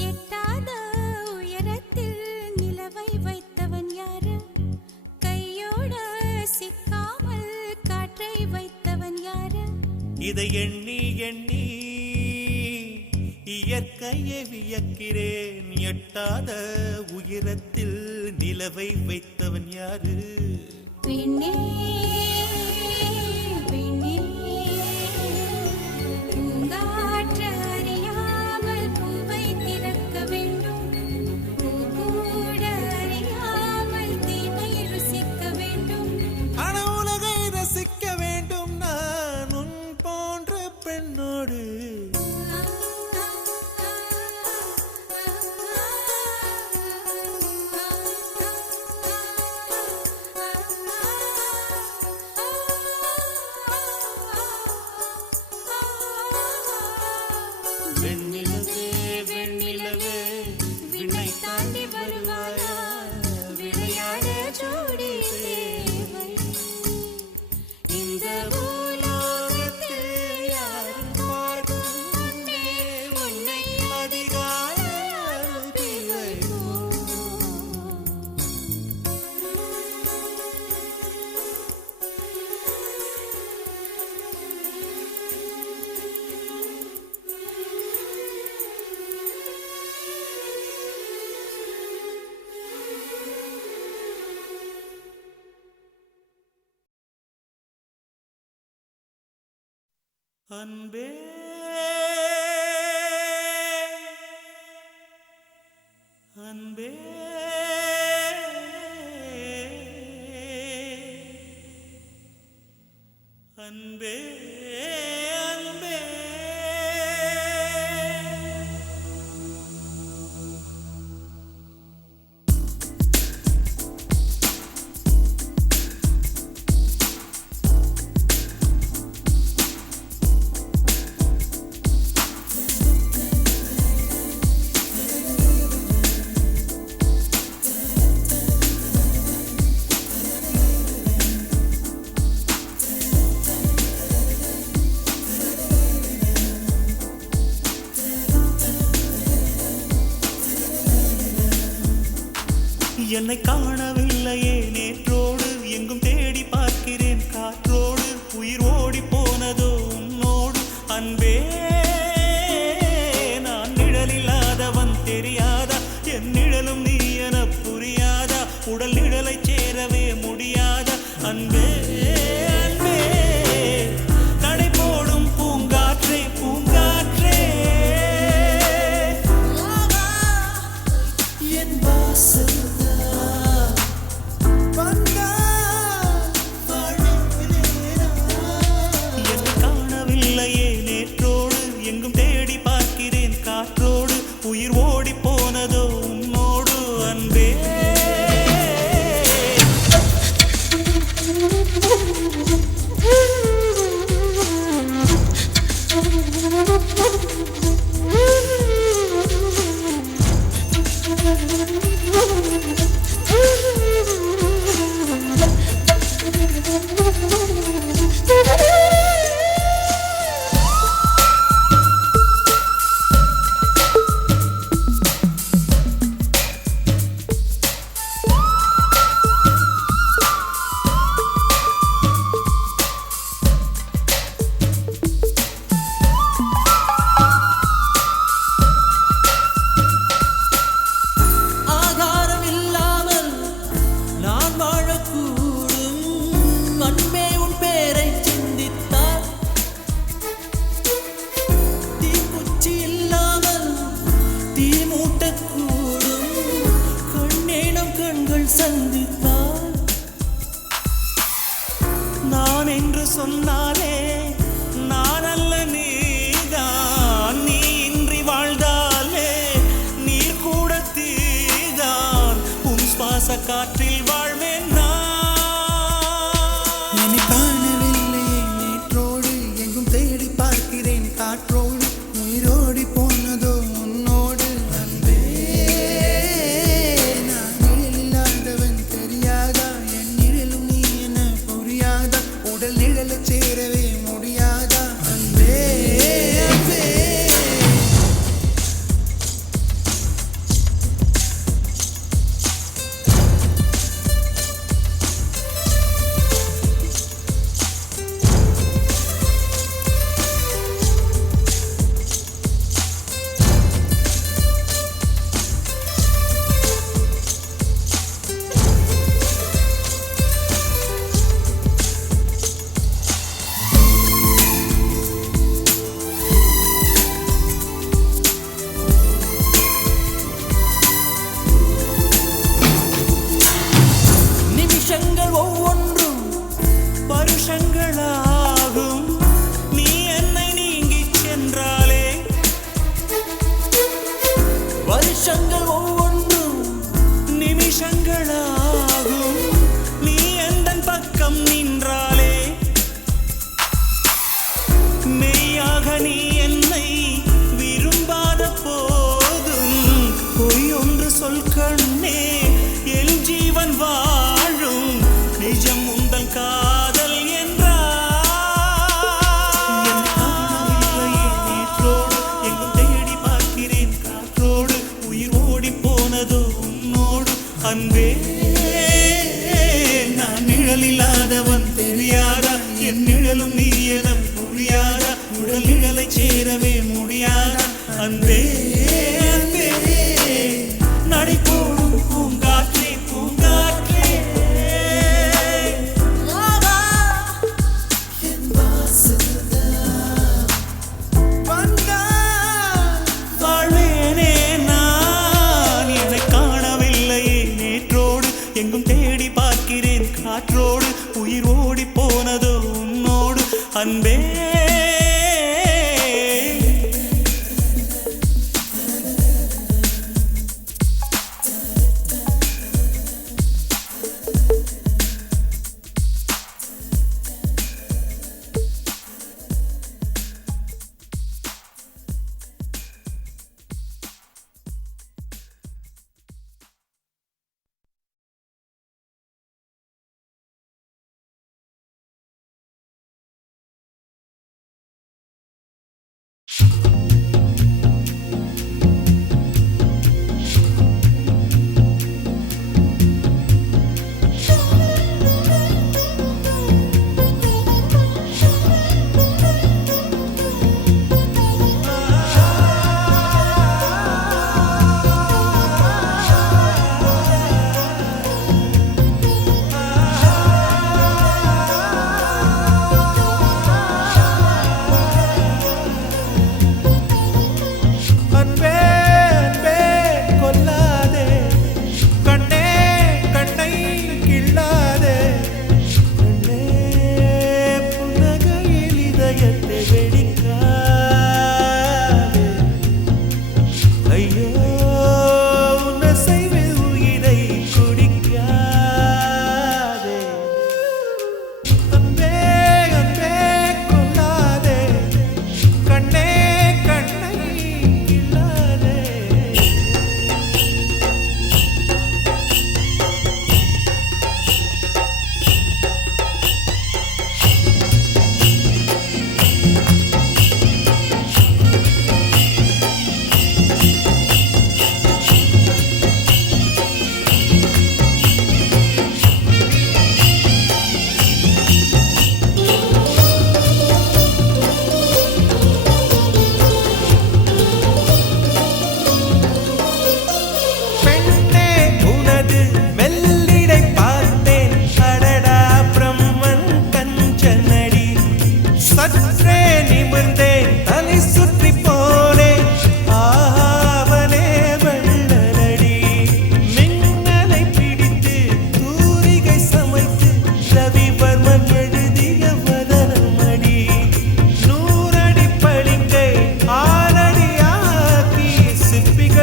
எட்டாத உயரத்தில் நிலவை வைத்தவன் யாரு, கையோட சிக்காமல் காற்றை வைத்தவன் யாரு. இதை எண்ணி எண்ணி இயற்கையை வியக்கிறேன். எட்டாத உயரத்தில் நிலவை வைத்தவன் யாரு. பெண்ணே பெண்ணே, பூங்காற்று அறியாமல் பூவை திறக்க வேண்டும், பூக்கூட அறியாமல் தீமை ருசிக்க வேண்டும். ஆன உலகை ரசிக்க வேண்டும் நான் உன் போன்ற பெண்ணோடு. வெண்ணிலவே வெண்ணிலவே விண்ணை தாண்டி வருவாயா, விளையாட ஜோடி தேவை. இந்த பூலோகத்தில் யாரும் பார்க்கும் முன்னே உன்னை அதிகாலை அனுப்பி வைப்போம். அன்பே அன்பே அன்பே அன்பே, என்னை காணவில்லையே நேற்றோடு, எங்கும் தேடி பார்க்கிறேன் காற்றோடு. உயிர் ஓடி போனதோ உன்னோடு. அன்பே நான் நிழலில்லாதவன் தெரியாதா, என் நிழலும் நீ என புரியாதா, உடல் நிழலை சேரவே முடியாதா. அன்பே அன்பே, நடை போடும் பூங்காற்றே பூங்காற்றே, உயிர் ஓடி போனதோ உன்னோடு அன்பே. நான் என்று சொன்னாலே நான் அல்ல நீதான், நீ இன்றி வாழ்ந்தாலே நீர் கூட தீதான், உன் சுவாச காற்றில் வாழ்வேன் நான். என்னை காணவில்லையே நேற்றோடு, எங்கும் தேடி பார்க்கிறேன் காற்றோடு, உயிரோடி போனதோ உன்னோடு அன்பே. நான் நிழல் இல்லாதவன் தெரியாதா, என் நிழலும் நீ என புரியாதா, உடல் நிழலை சேரவே முடியாதா அன்பே அன்பே. நிமிஷங்கள் ஒவ்வொன்றும் பருஷங்களாகும், நீ என்னை நீங்கிச் சென்றாலே. வருஷங்கள் ஒவ்வொன்றும் நிமிஷங்களாகும், நீ எந்தன் பக்கம் நின்றாலே. மெய்யாக நீ என்னை விரும்பாத போதும் பொய் ஒன்று சொல் கண்ணே, என் ஜீவன் வாழும் நிஜம் உந்தன் காதல் என்றார். நேற்றோடு எங்கும் தேடி பார்க்கிறேன் காற்றோடு, உயிர் ஓடி போனதோ உன்னோடு அன்பே. நான் நிழல் இல்லாதவன் தெரியாதா, என் நிழலும் நீ என புரியாதா, உடல் நிழலை சேரவே முடியாதா அன்பே அன்பே. நடை போடும் பூங்காற்றே பூங்காற்றே, என் வாசல்தான் வந்தால் வாழ்வேனே நான். என்னை காணவில்லையே நேற்றோடு,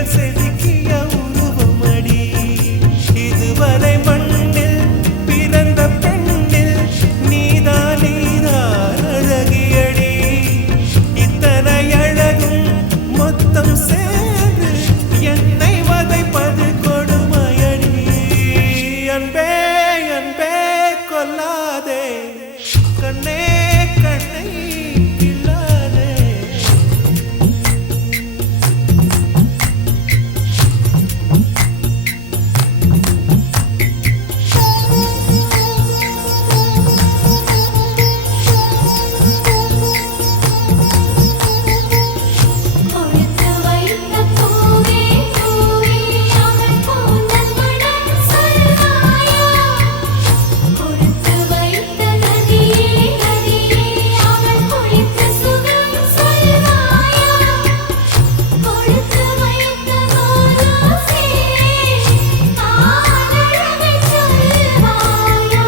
செதுக்கிய உருவமடி இதுவரை மண்ணில் பிறந்த பெண்ணில் நீதான் அழகியடி இத்தனை அழகும் மொத்தம் சேர்ந்து என்னை வதைப்பது கொடுமையடி அன்பே அன்பே கொல்லாதே கண்ணே கண்ணை கிள்ளாதே கொடுத்து வைத்த பூவே பூவே அவள் கூந்தல் மணம் சொல்வாயா கொடுத்து வைத்த நதியே நதியே அவள் குளித்த சுகம் சொல்வாயா கொடுத்து வைத்த கோலோசே ஆனழகை சொல்வாயா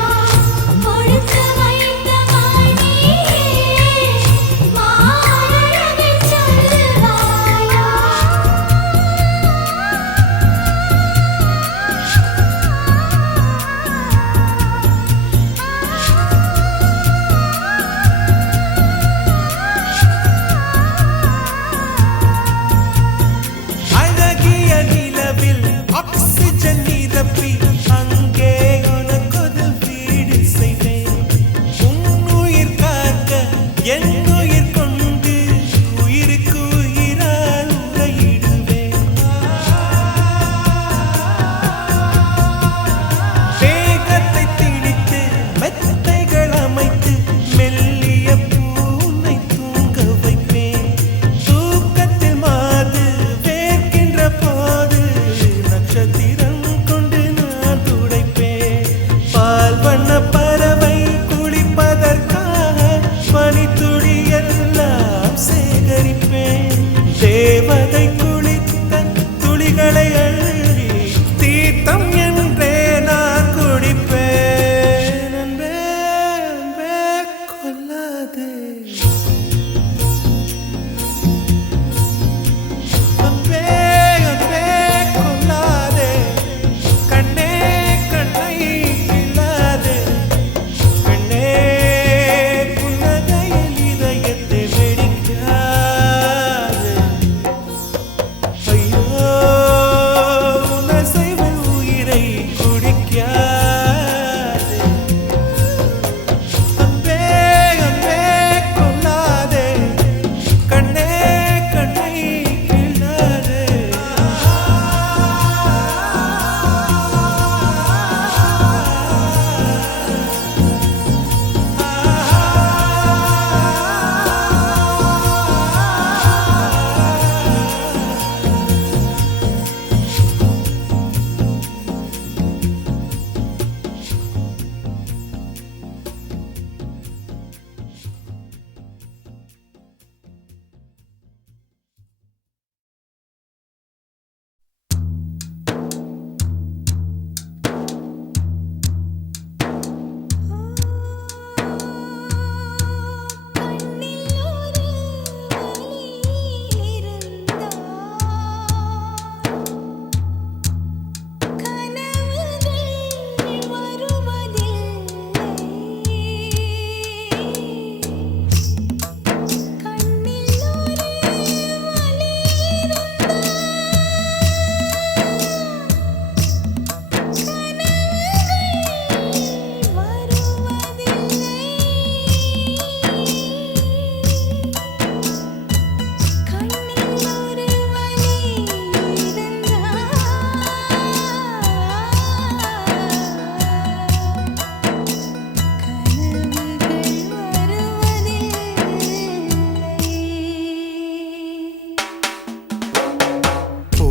கொடுத்து வைத்த மணியே மானழகை சொல்வாயா அழகிய நிலவில் ஆக்சிஜன் நிரப்பி அங்கே உனக்கொரு வீடு செய்வேன் உன்னுயிர் காக்க என் உயிர் கொண்டு உயிருக்கு உயிரால் உரையிடுவேன் வேகத்தை திணித்து மெத்தைகள் அமைத்து மெல்லிய பூனை தூங்க வைப்பேன் தூக்கத்தில் மாது வேர்க்கின்ற போது நட்சத்திரம் கொண்டு நான் துடைப்பேன் பால் வண்ண பறவை குளிப்பதற்காக பனித்துளி எல்லாம் சேகரிப்பேன் தேவதை குளித்த துளிகளை அள்ளி தீர்த்தம் என்றே நான் குடிப்பேன் அன்பே அன்பே கொல்லாதே அன்பே அன்பே கொல்லாதே கண்ணே கண்ணை கிள்ளாதே கண்ணே புன்னகையில் இதயத்தை வெடிக்காதே ஐயோ உணர்சைவில் உயிரை குடிக்காதே அன்பே அன்பே கொல்லாதே கண்ணே கண்ணை கிள்ளாதே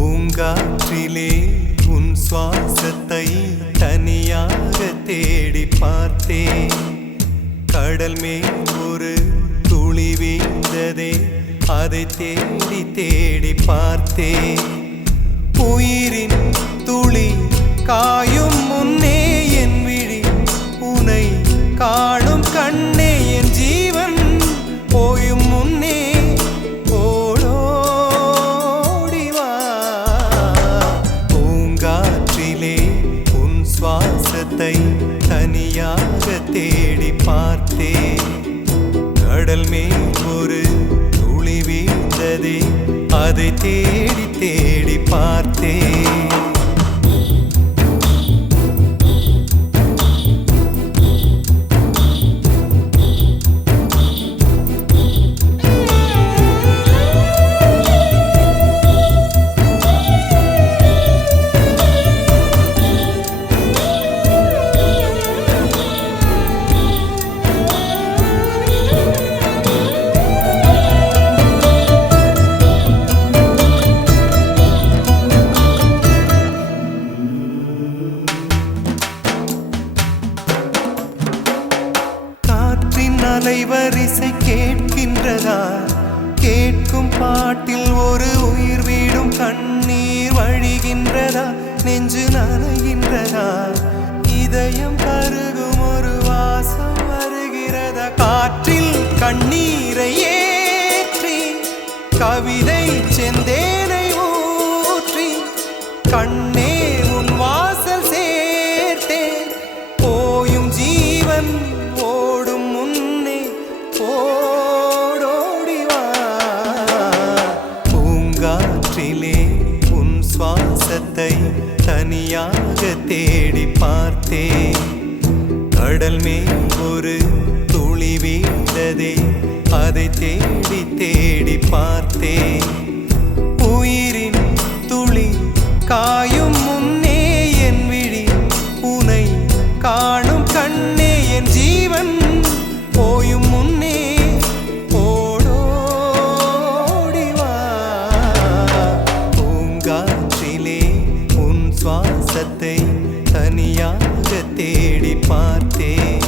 பூங்காற்றிலே உன் சுவாசத்தை தனியாக தேடி பார்த்தேன் கடல் மேல் ஒரு துளி வீழ்ந்ததே அதை தேடி தேடி பார்த்தேன் உயிரின் துளி காயும் முன்னே என் விழி உனை காணும் கண்ணே என் ஜீவன் போயும் முன்னே ஓடோடி வா சுவாசத்தை தனியாக தேடி பார்த்தேன். கடல் மேல் ஒரு துளி வீழ்ந்ததே, அதை தேடி தேடி பார்த்தேன். அலைவரிசை கேட்கின்றதா? கேட்கும் பாட்டில் ஒரு உயிர் வீடும் கண்ணீர் வழிகின்றதா? நெஞ்சு நனைகின்றதா? இதயம் கருகும் ஒரு வாசம் வருகிறதா? காற்றில் கண்ணீரை ஏற்றி கவிதை செந்தேனை ஊற்றி கண்ணே உன் வாசல் சேர்த்தேன். போயும் ஜீவன் ஓடும் முன்னே ஓடோடிவா. பூங்காற்றிலே உன் சுவாசத்தை தனியாக தேடி பார்த்தேன். கடல் மேல் ஒரு துளி வீழ்ந்ததே, அதை தேடி தேடி பார்த்தேன். உயிரின் துளி காயும் முன்னே என் விழி உனை காணும் கண்ணே. என் ஜீவன் போயும் முன்னே ஓடோடிவா. பூங்காற்றிலே உன் சுவாசத்தை தனியாக தேடி பார்த்தேன்.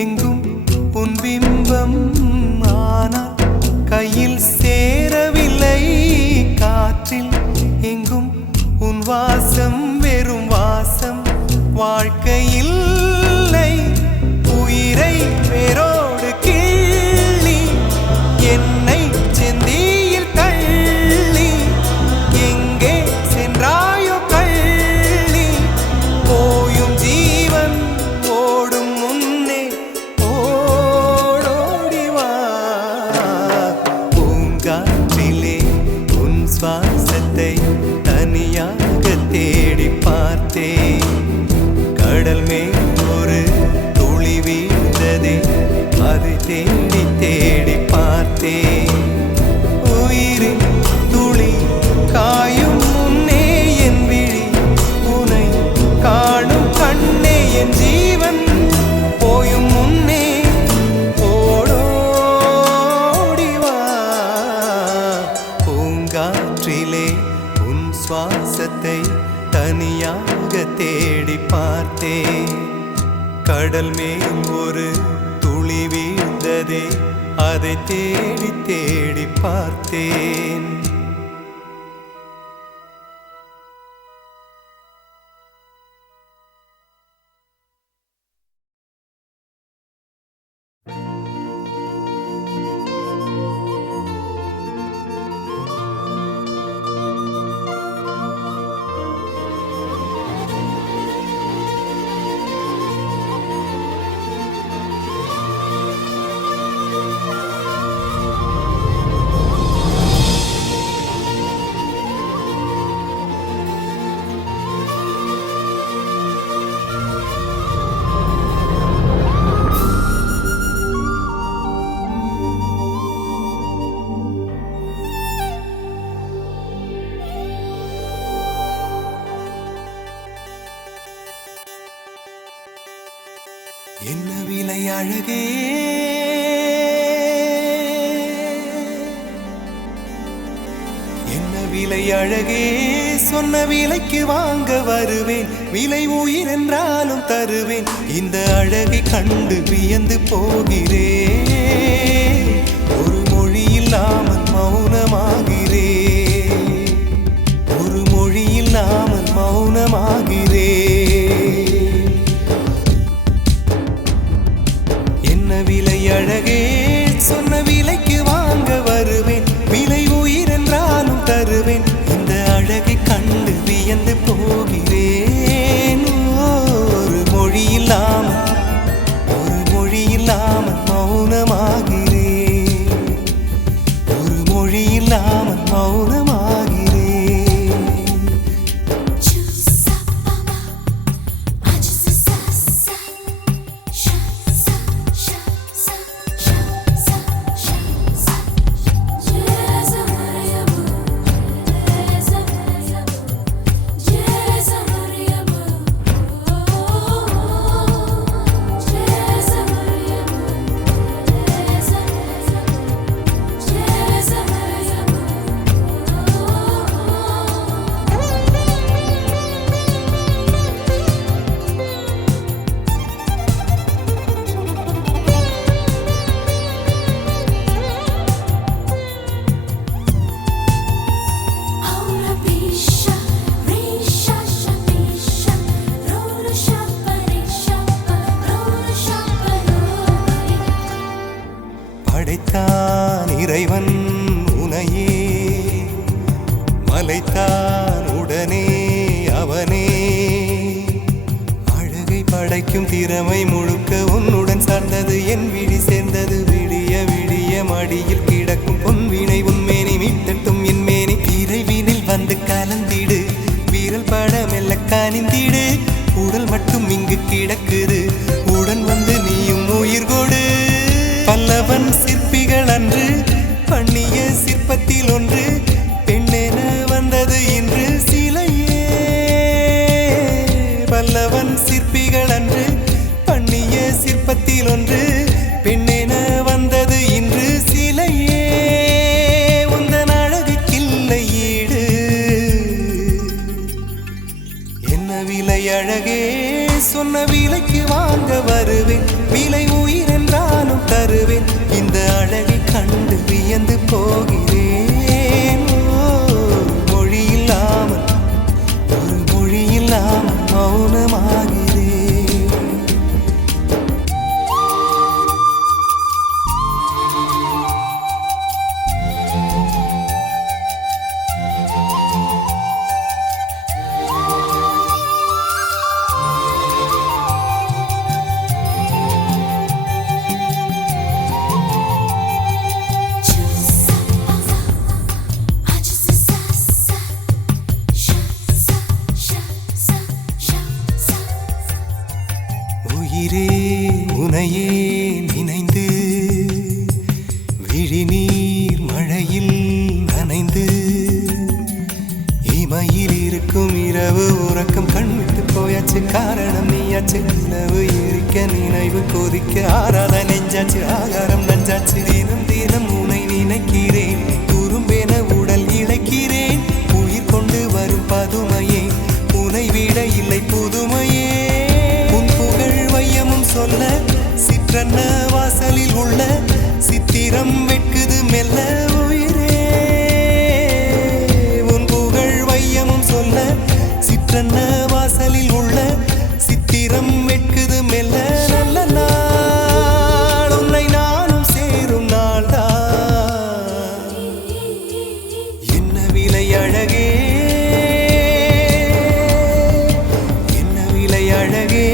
எங்கும் உன் பிம்பம் ஆனால் கையில் சேரவில்லை. காற்றில் எங்கும் உன் வாசம் வெறும் வாசம் வாழ்க்கையில்லை. உயிரை வேரோடு கிள்ளி என்னை செந்தியில் தள்ளி எங்கே சென்றாயோ கள்ளி. போயும் ஜீவன் ஓடும் முன்னே ஓடோடிவா. பூங்காற்றிலே உன் சுவாசத்தை தனியாக தேடி பார்த்தேன். கடல் மேல் ஒரு துளி வீழ்ந்ததே, அதை தேடி தேடி பார்த்தேன். உயிரின் துளி காயும் முன்னே என் விழி உனை காணும் கண்ணே. என் ஜீவன் போயும் முன்னே ஓடோடிவா. பூங்காற்றிலே உன் சுவாசத்தை தனியாக தேடி பார்த்தேன். கடல் மேல் ஒரு துளி வீழ்ந்ததே, அதை தேடி தேடி பார்த்தேன். என்ன விலை அழகே, விலை அழகே சொன்ன விலைக்கு வாங்க வருவேன் விலை உயிர் என்றாலும் தருவேன் இந்த அழகை கண்டு வியந்து போகிறேன் ஒரு மொழி இல்லாமல் மௌனமாகிறேன் ஒரு மொழி இல்லாமல் மௌனமாகிறேன் என்ன விலை அழகே சொன்ன விலைக்கு வாங்க வருவேன் விலை உயிர் என்றாலும் தருவேன் இந்த அழகை கண்டு வியந்து போகிறேன் ஒரு மொழி இல்லாமல் மௌனமாகிறேன் ஒரு மொழி இல்லாமல் மௌனமாகிறேன் படைத்தான் இறைவன் உனையே மலைத்தான் உடனே அவனே அழகை படைக்கும் திறமை முழுக்க உன்னுடன் சார்ந்தது என் விழி சேர்ந்தது விடிய விடிய மடியில் கிடக்கும் பொன்வினை உன்மேனி மீட்டட்டும் என் மேனி இறைவினில் வந்து கலந்திடு வீரல் பட மெல்ல கனிந்திடு உடல் மட்டும் இங்கு கிடக்குது உடன் வந்து நீயும் உயிர் கொடு பல்லவன் சிற்பிகள் அன்று பண்ணிய சிற்பத்தில் ஒன்று பெண்ணென வந்தது இன்று சிலையே பல்லவன் சிற்பிகள் அன்று பண்ணிய சிற்பத்தில் ஒன்று பெண்ணென வந்தது இன்று சிலையே உந்தன் அழகுக்கில்லை ஈடு என்ன விலை அழகே சொன்ன விலைக்கு வாங்க வருவேன் விலை உயிர் என்றாலும் தருவேன் இந்த அழகை கண்டு வியந்து போகிறேன் மொழி இல்லாமல் மௌனமாகிறேன் உயிரே உனையே நினைந்து விழிநீர் மழையில் நனைந்து இமையில் இருக்கும் இரவு உறக்கம் கண்விட்டு போயாச்சு காரணம் நீயாச்சு நிலவு எரிக்க நினைவு கொதிக்க ஆறாத நெஞ்சாச்சு ஆகாரம் நஞ்சாச்சு தினம் தினம் உனை நினைக்கிறேன் குறும்பென உடல் இழைக்கிறேன் உயிர் கொண்டு வரும் பதுமையே உனை விட இல்லை புதுமையே சொல்ல சிற்றன்ன வாசலில் உள்ள சித்திரம் வெட்குது மெல்ல உயிரே உன் புகழ் வையமும் சொல்ல சிற்றன்ன வாசலில் உள்ள சித்திரம் வெட்குது மெல்ல நல்ல நாள் உன்னை நானும் சேரும் நாள்தான் என்ன விலை அழகே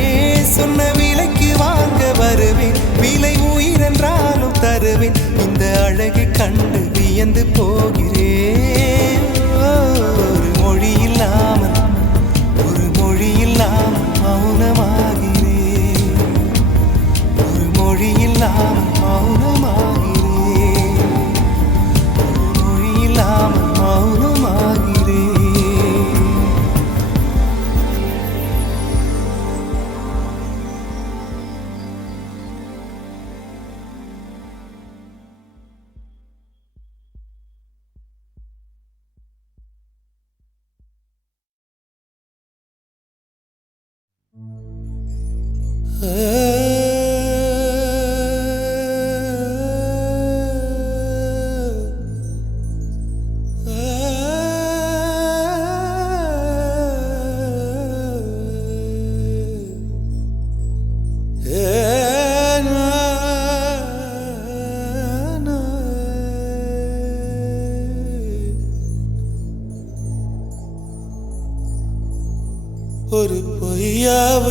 சொன்ன விலைக்கு வாங்க வருவேன் விலை உயிர் என்றாலும் தருவேன் இந்த அழகை கண்டு வியந்து போகிறேன் ஒரு மொழி இல்லாமல் மௌனமாகிறேன் ஒரு மொழி இல்லாமல் மௌனமாகிறேன் ஒரு மொழி இல்லாமல் மௌனமாகிறேன்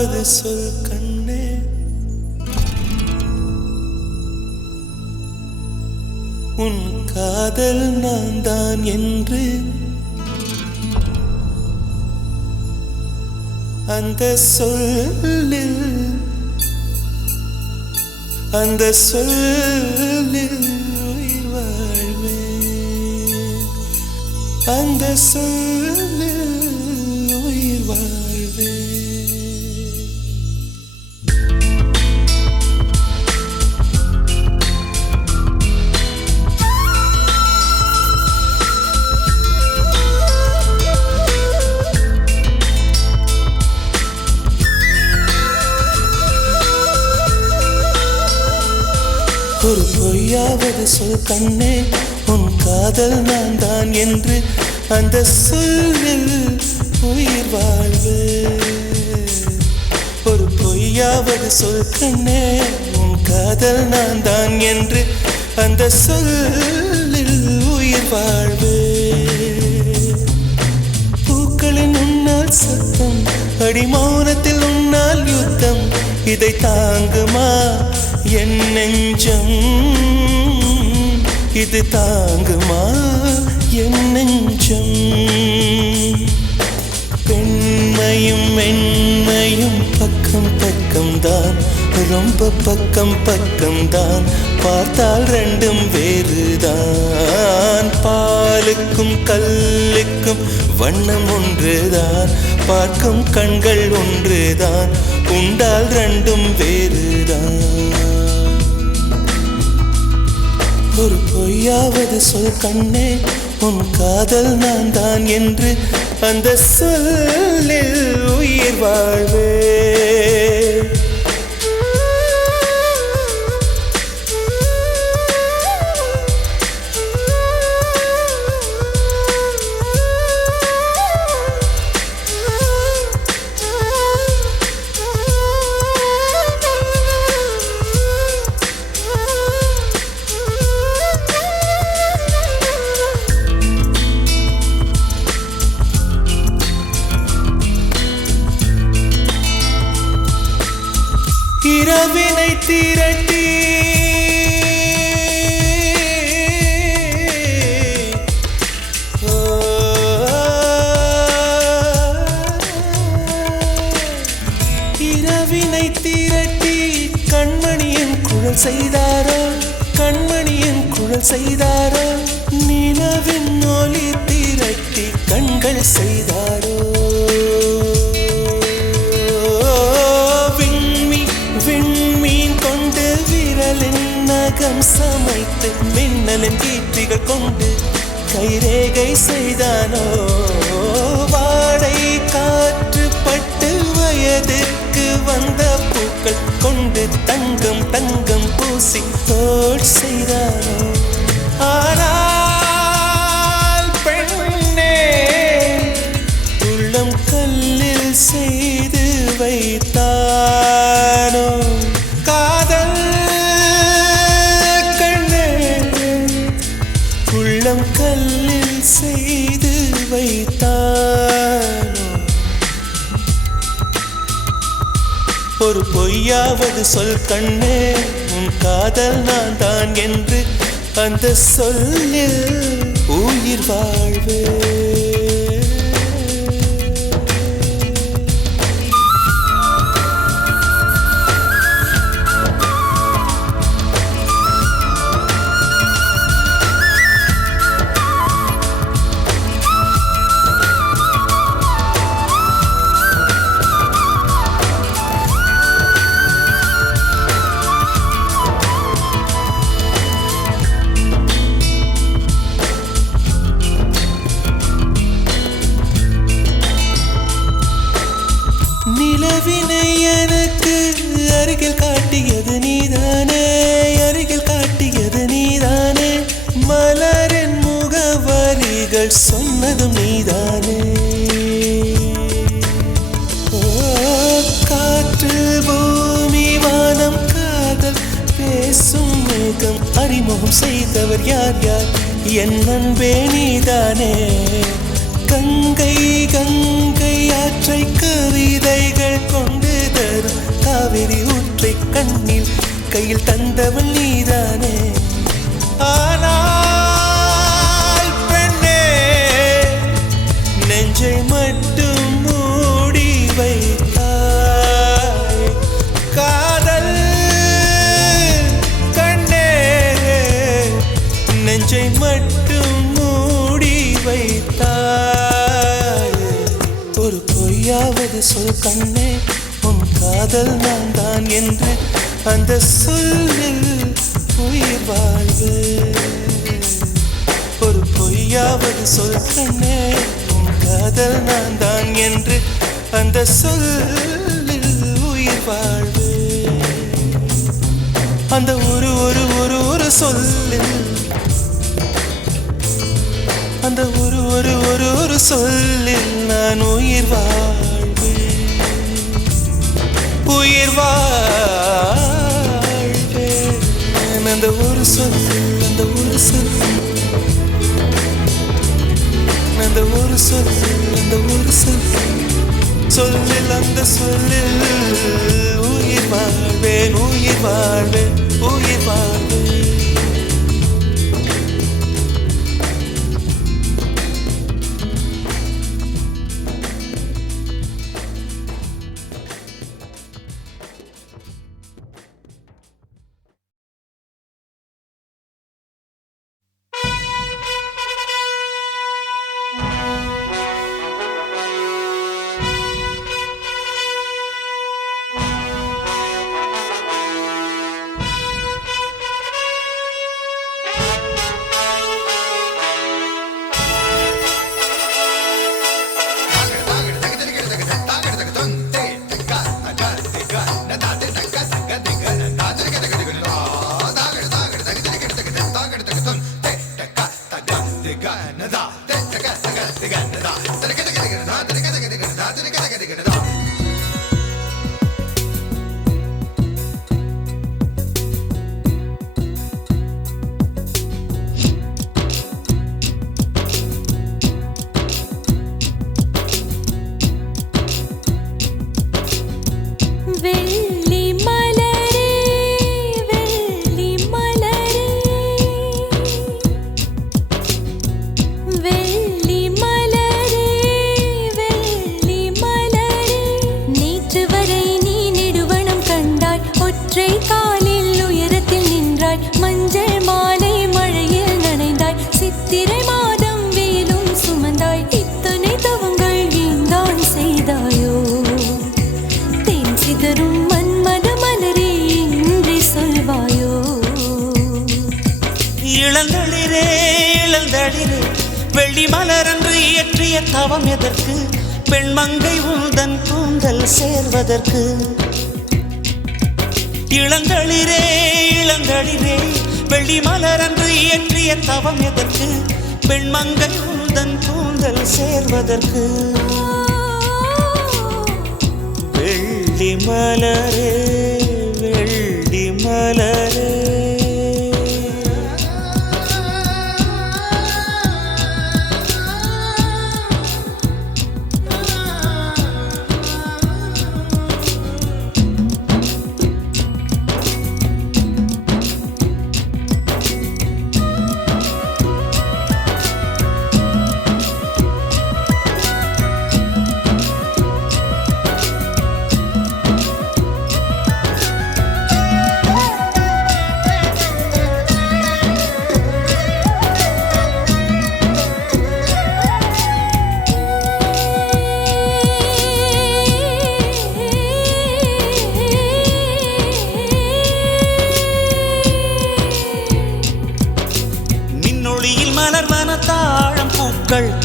பொய்யாவது சொல் கண்ணே, உன் காதல் நான் தான் என்று அந்த சொல்லில் உயிர் வாழ்வேன், அந்த சொல்லில் உயிர் வாழ்வேன். ஒரு பொய்யாவது சொல் கண்ணே, உன் காதல் நான் தான் என்று அந்த சொல்லில் உயிர் வாழ்வு. ஒரு பொய்யாவது சொல் கண்ணே, உன் காதல் நான் தான் என்று அந்த சொல்லில் உயிர் வாழ்வு. பூக்களின் உன்னால் சத்தம், அடிமௌனத்தில் உன்னால் யுத்தம், இதை தாங்குமா என் நெஞ்சம், இது தாங்குமா என் நெஞ்சம். பெண்மையும் மென்மையும் பக்கம் பக்கம்தான், ரொம்ப பக்கம் பக்கம்தான், பார்த்தால் ரெண்டும் வேறுதான். பாலுக்கும் கல்லுக்கும் வண்ணம் ஒன்றுதான், பார்க்கும் கண்கள் ஒன்றுதான், உண்டால் ரெண்டும் வேறுதான். ஒரு பொய்யாவது சொல் கண்ணே, உன் காதல் நான் தான் என்று அந்த சொல்லில் உயிர் வாழ்வே. இரவினை திரட்டி இரவினை திரட்டி கண்மணியின் குழல் செய்தாரோ, கண்மணியின் குழல் செய்தாரோ, நிலவின் ஒளி திரட்டி கண்கள் செய்தாரோ. நகம் சமைத்து மின்னலின் கீற்றிகள் கொண்டு கைரேகை செய்தானோ. வாடை காற்று பட்டு வயதுக்கு வந்த பூக்கள் கொண்டு தங்கம் தங்கம் பூசி தோல் செய்தானோ. ஆனால் பெண்ணே, உள்ளம் கல்லில் செய்து வைத்தானோ காதல். உள்ளம் கல்லில் செய்து வைத்தானோ. ஒரு பொய்யாவது சொல் கண்ணே, உன் காதல் நான் தான் என்று அந்த சொல்லில் உயிர் வாழ்வே. நிலவினை எனக்கு அருகில் காட்டியது நீதானே, அருகில் காட்டியது நீதானே, மலரின் முகவரிகள் சொன்னதும் நீதானே. காற்று பூமி வானம் காதல் பேசும் மேகம் அறிமுகம் செய்தவர் யார் யார், என் அன்பே நீதானே. கங்கை கங்கை ஆற்றை கவிதைகள் கொண்டு தரும் காவிரி ஊற்றை கண்ணில் கையில் தந்தவள் நீதானே. ஆனால் பெண்ணே நெஞ்சை மட்டும் மூடி வைத்தாய். காதல் கண்ணே நெஞ்சை மட்டும் மூடி வைத்தாய். ஒரு பொய்யாவது சொல் கண்ணே, உன் காதல் நான் தான் என்று அந்த சொல்லில் உயிர் வாழ்வு. ஒரு பொய்யாவது சொல் கண்ணே, உன் காதல் நான் தான் என்று அந்த சொல்லில் உயிர் வாழ்வு. அந்த ஒரு ஒரு ஒரு ஒரு சொல்லில், அந்த ஒரு ஒரு ஒரு ஒரு சொல்லில் நான் உயிர் வாழ்வு, உயிர் வாழ்வேன். அந்த ஒரு சொல், அந்த ஒரு சொல், அந்த ஒரு சொல், அந்த ஒரு சொல் சொல்லில், அந்த சொல்லில் உயிர் வாழ்வேன், உயிர் வாழ்வேன், உயிர் வாழ்வேன். வெள்ளி மலரன்று இயற்றிய தவம் எதற்கு? பெண்மங்கை உந்தன் கூந்தல் சேர்வதற்கு. இளங்களிரே இளங்களிரே வெள்ளி மலரன்று இயற்றிய தவம் எதற்கு? பெண்மங்கை உந்தன் கூந்தல் சேர்வதற்கு. வெள்ளி மலரே வெள்ளி மலரே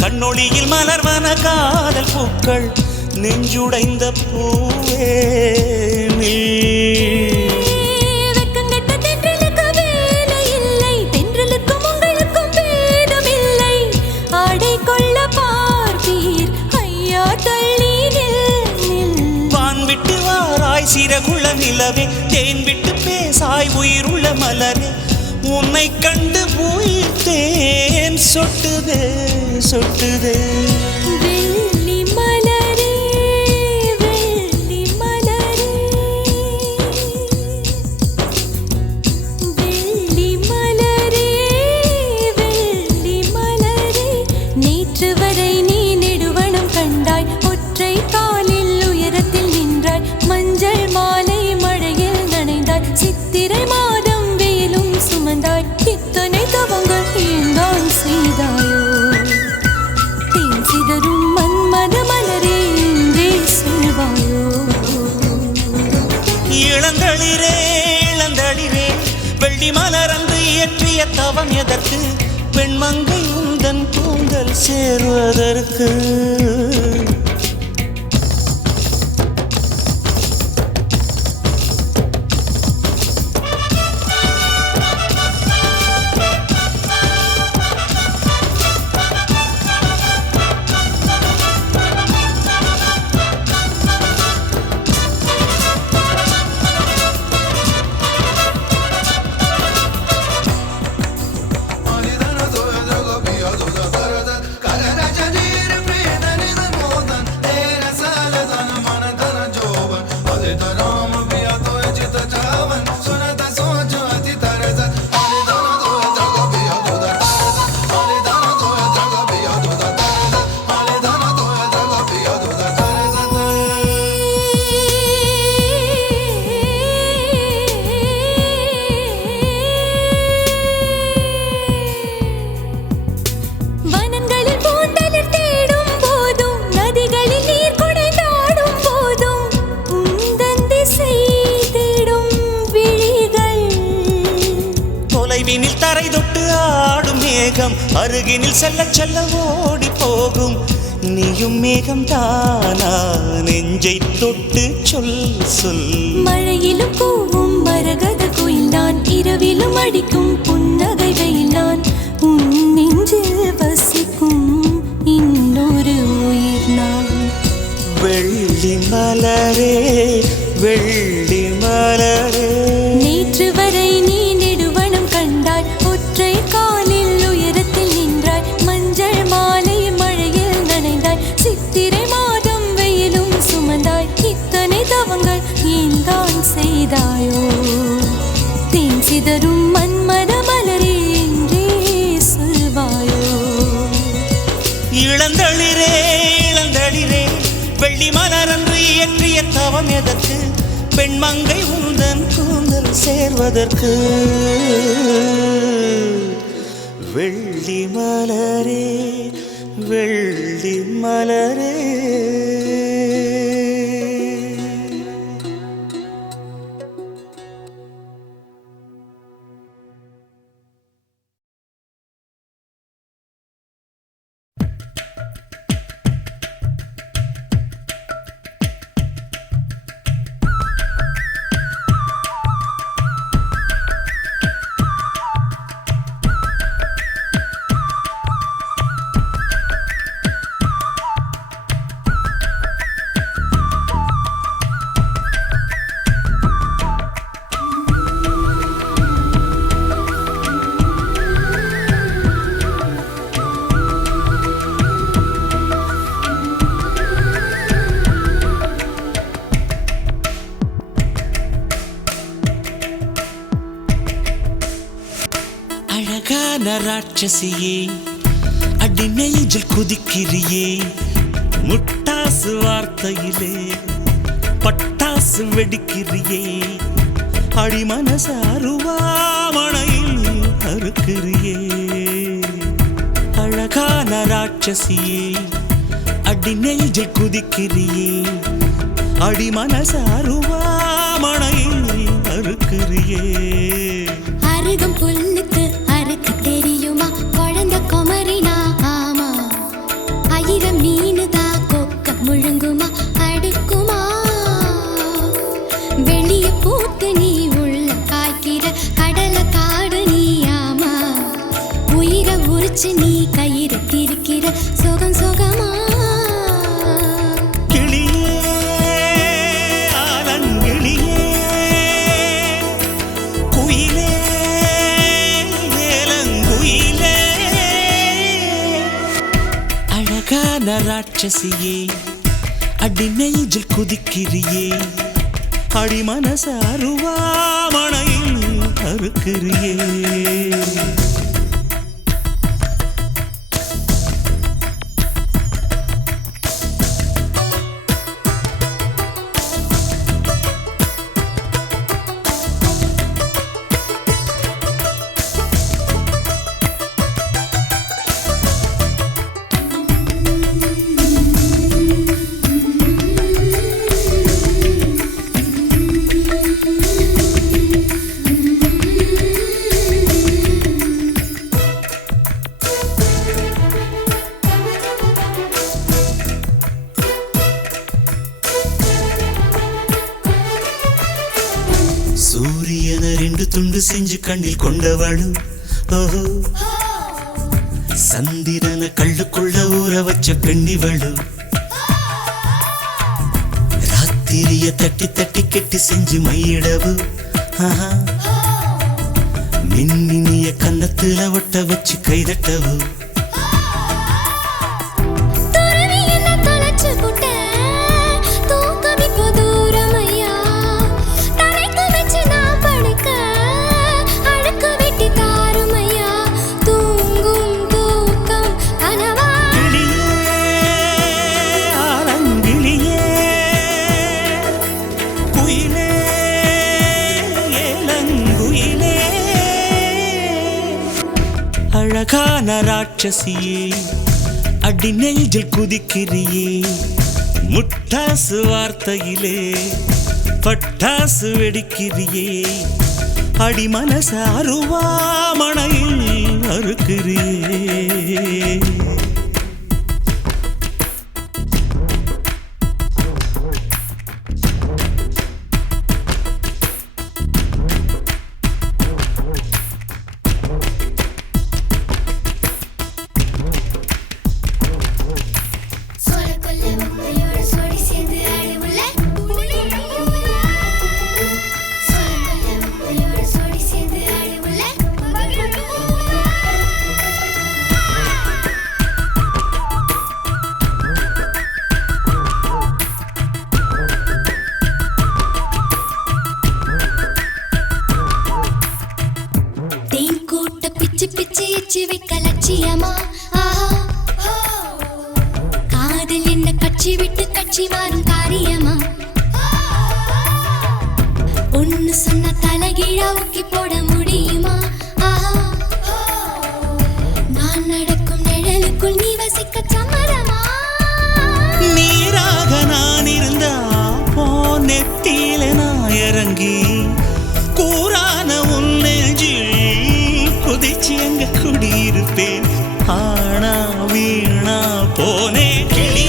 கண்ணொளியில் மலர்வன காதல் பூக்கள் நெஞ்சுடைந்த பூவே நீ. வெக்கங்கட்ட தென்றலுக்கு வேலை இல்லை, தென்றலுக்கும் உங்களுக்கும் பேதம் இல்லை. ஆடை கொள்ள பார்ப்பீர் ஐயா தள்ளி நில். வான் விட்டு வாராய் சிறகுள்ள நிலவே, தேன் விட்டு பேசாய் உயிருள்ள மலரே. உன்னை கண்டு உயிர் தேன் சொட்டுதே சொட்டுதே. வெள்ளி மலரே வெள்ளி மலரே வெள்ளி மலரே வெள்ளி மலரே நேற்று வரை நீ நெடுவனம் கண்டாய் ஒற்றை காலில் உயரத்தில் நின்றாய் மஞ்சள் மாலை மழையில் நனைந்தாய் சித்திரை மாதம் வெயிலும் சுமந்தாய் இத்தனை தவங்கள் ஏந்தான் செய்தாயோ தேன் சிதறும் மன்மத மலரே இன்றே சொல்வாயோ இளந்தளிரே இளந்தளிரே வெள்ளி மலரந்து இயற்றிய தவம் எதற்கு பெண்மங்கை உந்தன் கூந்தல் சேருவதற்கு. வனங்களில் பூந்தளிர் தேடும் போதும் நதிகளில் நீர் குடைந்தாடும் போதும் உந்தன் திசை தேடும் விழிகள் தொலைவினில் தரை தொட்டு ஆடும் மேகம் அருகினில் செல்ல செல்ல ஓடி போகும். நீயும் மேகம் தானா நெஞ்சை தொட்டு சொல் சொல். மழையிலும் பூவும் மரகத குயில்தான் இரவிலும் அடிக்கும் புன்னகை வெயில்தான் உன் நெஞ்சில் வசிக்கும் இன்னொரு உயிர் நான். வெள்ளி மலரே வெள்ளி மலரே நேற்று வரை நீ நெடுவனம் கண்டாய் ஒற்றை காலில் உயரத்தில் நின்றாய் மஞ்சள் மாலை மழையில் நனைந்தாய் சித்திரை மாதம் வெயிலும் சுமந்தாய் இத்தனை தவங்கள் ஏந்தான் செய்தாயோ தேன் சிதறும் மன்மத மலரே என்றே சொல்வாயோ. இளந்தளிரே இளந்தளிரே வெள்ளி மலரன்று இயற்றிய தவம் எதற்கு பெண்மங்கை உந்தன் கூந்தல் சேர்வதற்கு. வெள்ளி மலரே வெள்ளி மலரே. அழகான ராட்சசியே அடி நெஞ்சில் குதிக்கிறியே முட்டாசு வார்த்தையிலே பட்டாசு வெடிக்கிறியே அடி மனசு அருவாமணையில் அறுக்கிறியே. அழகான ராட்சசியே அடி நெஞ்சில் குதிக்கிறியே அடி மனசு அருவாமணையில் அறுக்கிறியே. அருகம் புல்லுக்கு அறுக்க தெரியுமா குழந்தை குமரினா ஆமா ஆயிரம் மீனுதா கொக்க முழுங்குமா அடுக்குமா வெளிய பூத்து நீ உள்ள காய்க்கிற கடலை காடு நீ ஆமா உயிரை உரிச்சு நீ கயிறு திரிக்கிற சுகம் சுகமா. ராட்சசியே அடி நெஞ்சில் குதிக்கிறியே அடி மனச அருவாமணையில் அறுக்கிறியே சூரியனை ரெண்டு துண்டு செஞ்சு கண்ணில் கொண்டவளு ஓஹோ சந்திரனை கள்ளுக்குள்ள ஊற வச்ச பெண்ணிவளு ராத்திரிய தட்டி தட்டி கெட்டி செஞ்சு மையிடவு மின்னினிய கன்னத்துல ஒட்ட வச்சு கைதட்டவு அழகான ராட்சசியே அடி நெஞ்சில் குதிக்கிறியே முட்டாசு வார்த்தையிலே பட்டாசு வெடிக்கிறியே அடி மனச அருவாமணையில் அறுக்கிறியே பிச்சு வைக்க லட்சியமா காதல் என்ன கட்சி விட்டு கட்சி மாறும் காரியமா ஒன்னு சொன்ன தலைகீழா ஊக்கி போட முடியுமா நான் நடக்கும் நிழலுக்குள் நீ வசிக்க சம்மதமா நீராக நான் இருந்தா போ நெத்தியில நான் இறங்கி கூறான உன் நெஞ்சில் குதிச்சு எங்க குடியிருப்பேன் ஆனா வீணா போனே கிளி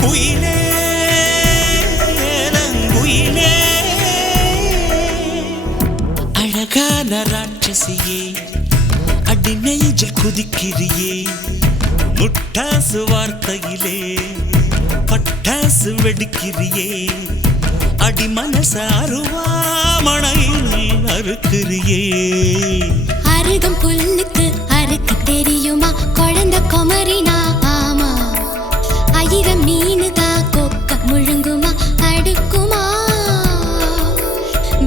குயிலே குயிலே அழகான ராட்சசியே அடி நெஞ்சில் குதிக்கிறியே முட்டாசு வார்த்தையிலே பட்டாசு வெடிக்கிறியே அடி மனச அருவாமணையில் அறுக்கிறியே அருகம் புல்லுக்கு அறுக்க தெரியுமா குழந்தை குமரினா ஆமா ஆயிரம் மீனுதா கொக்க முழுங்குமா அடுக்குமா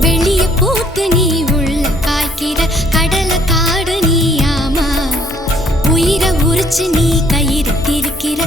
வெளிய பூத்து நீ உள்ள காய்க்கிற கடல காடு நீ ஆமா உயிரை உரிச்சு நீ கயிறு திரிக்கிற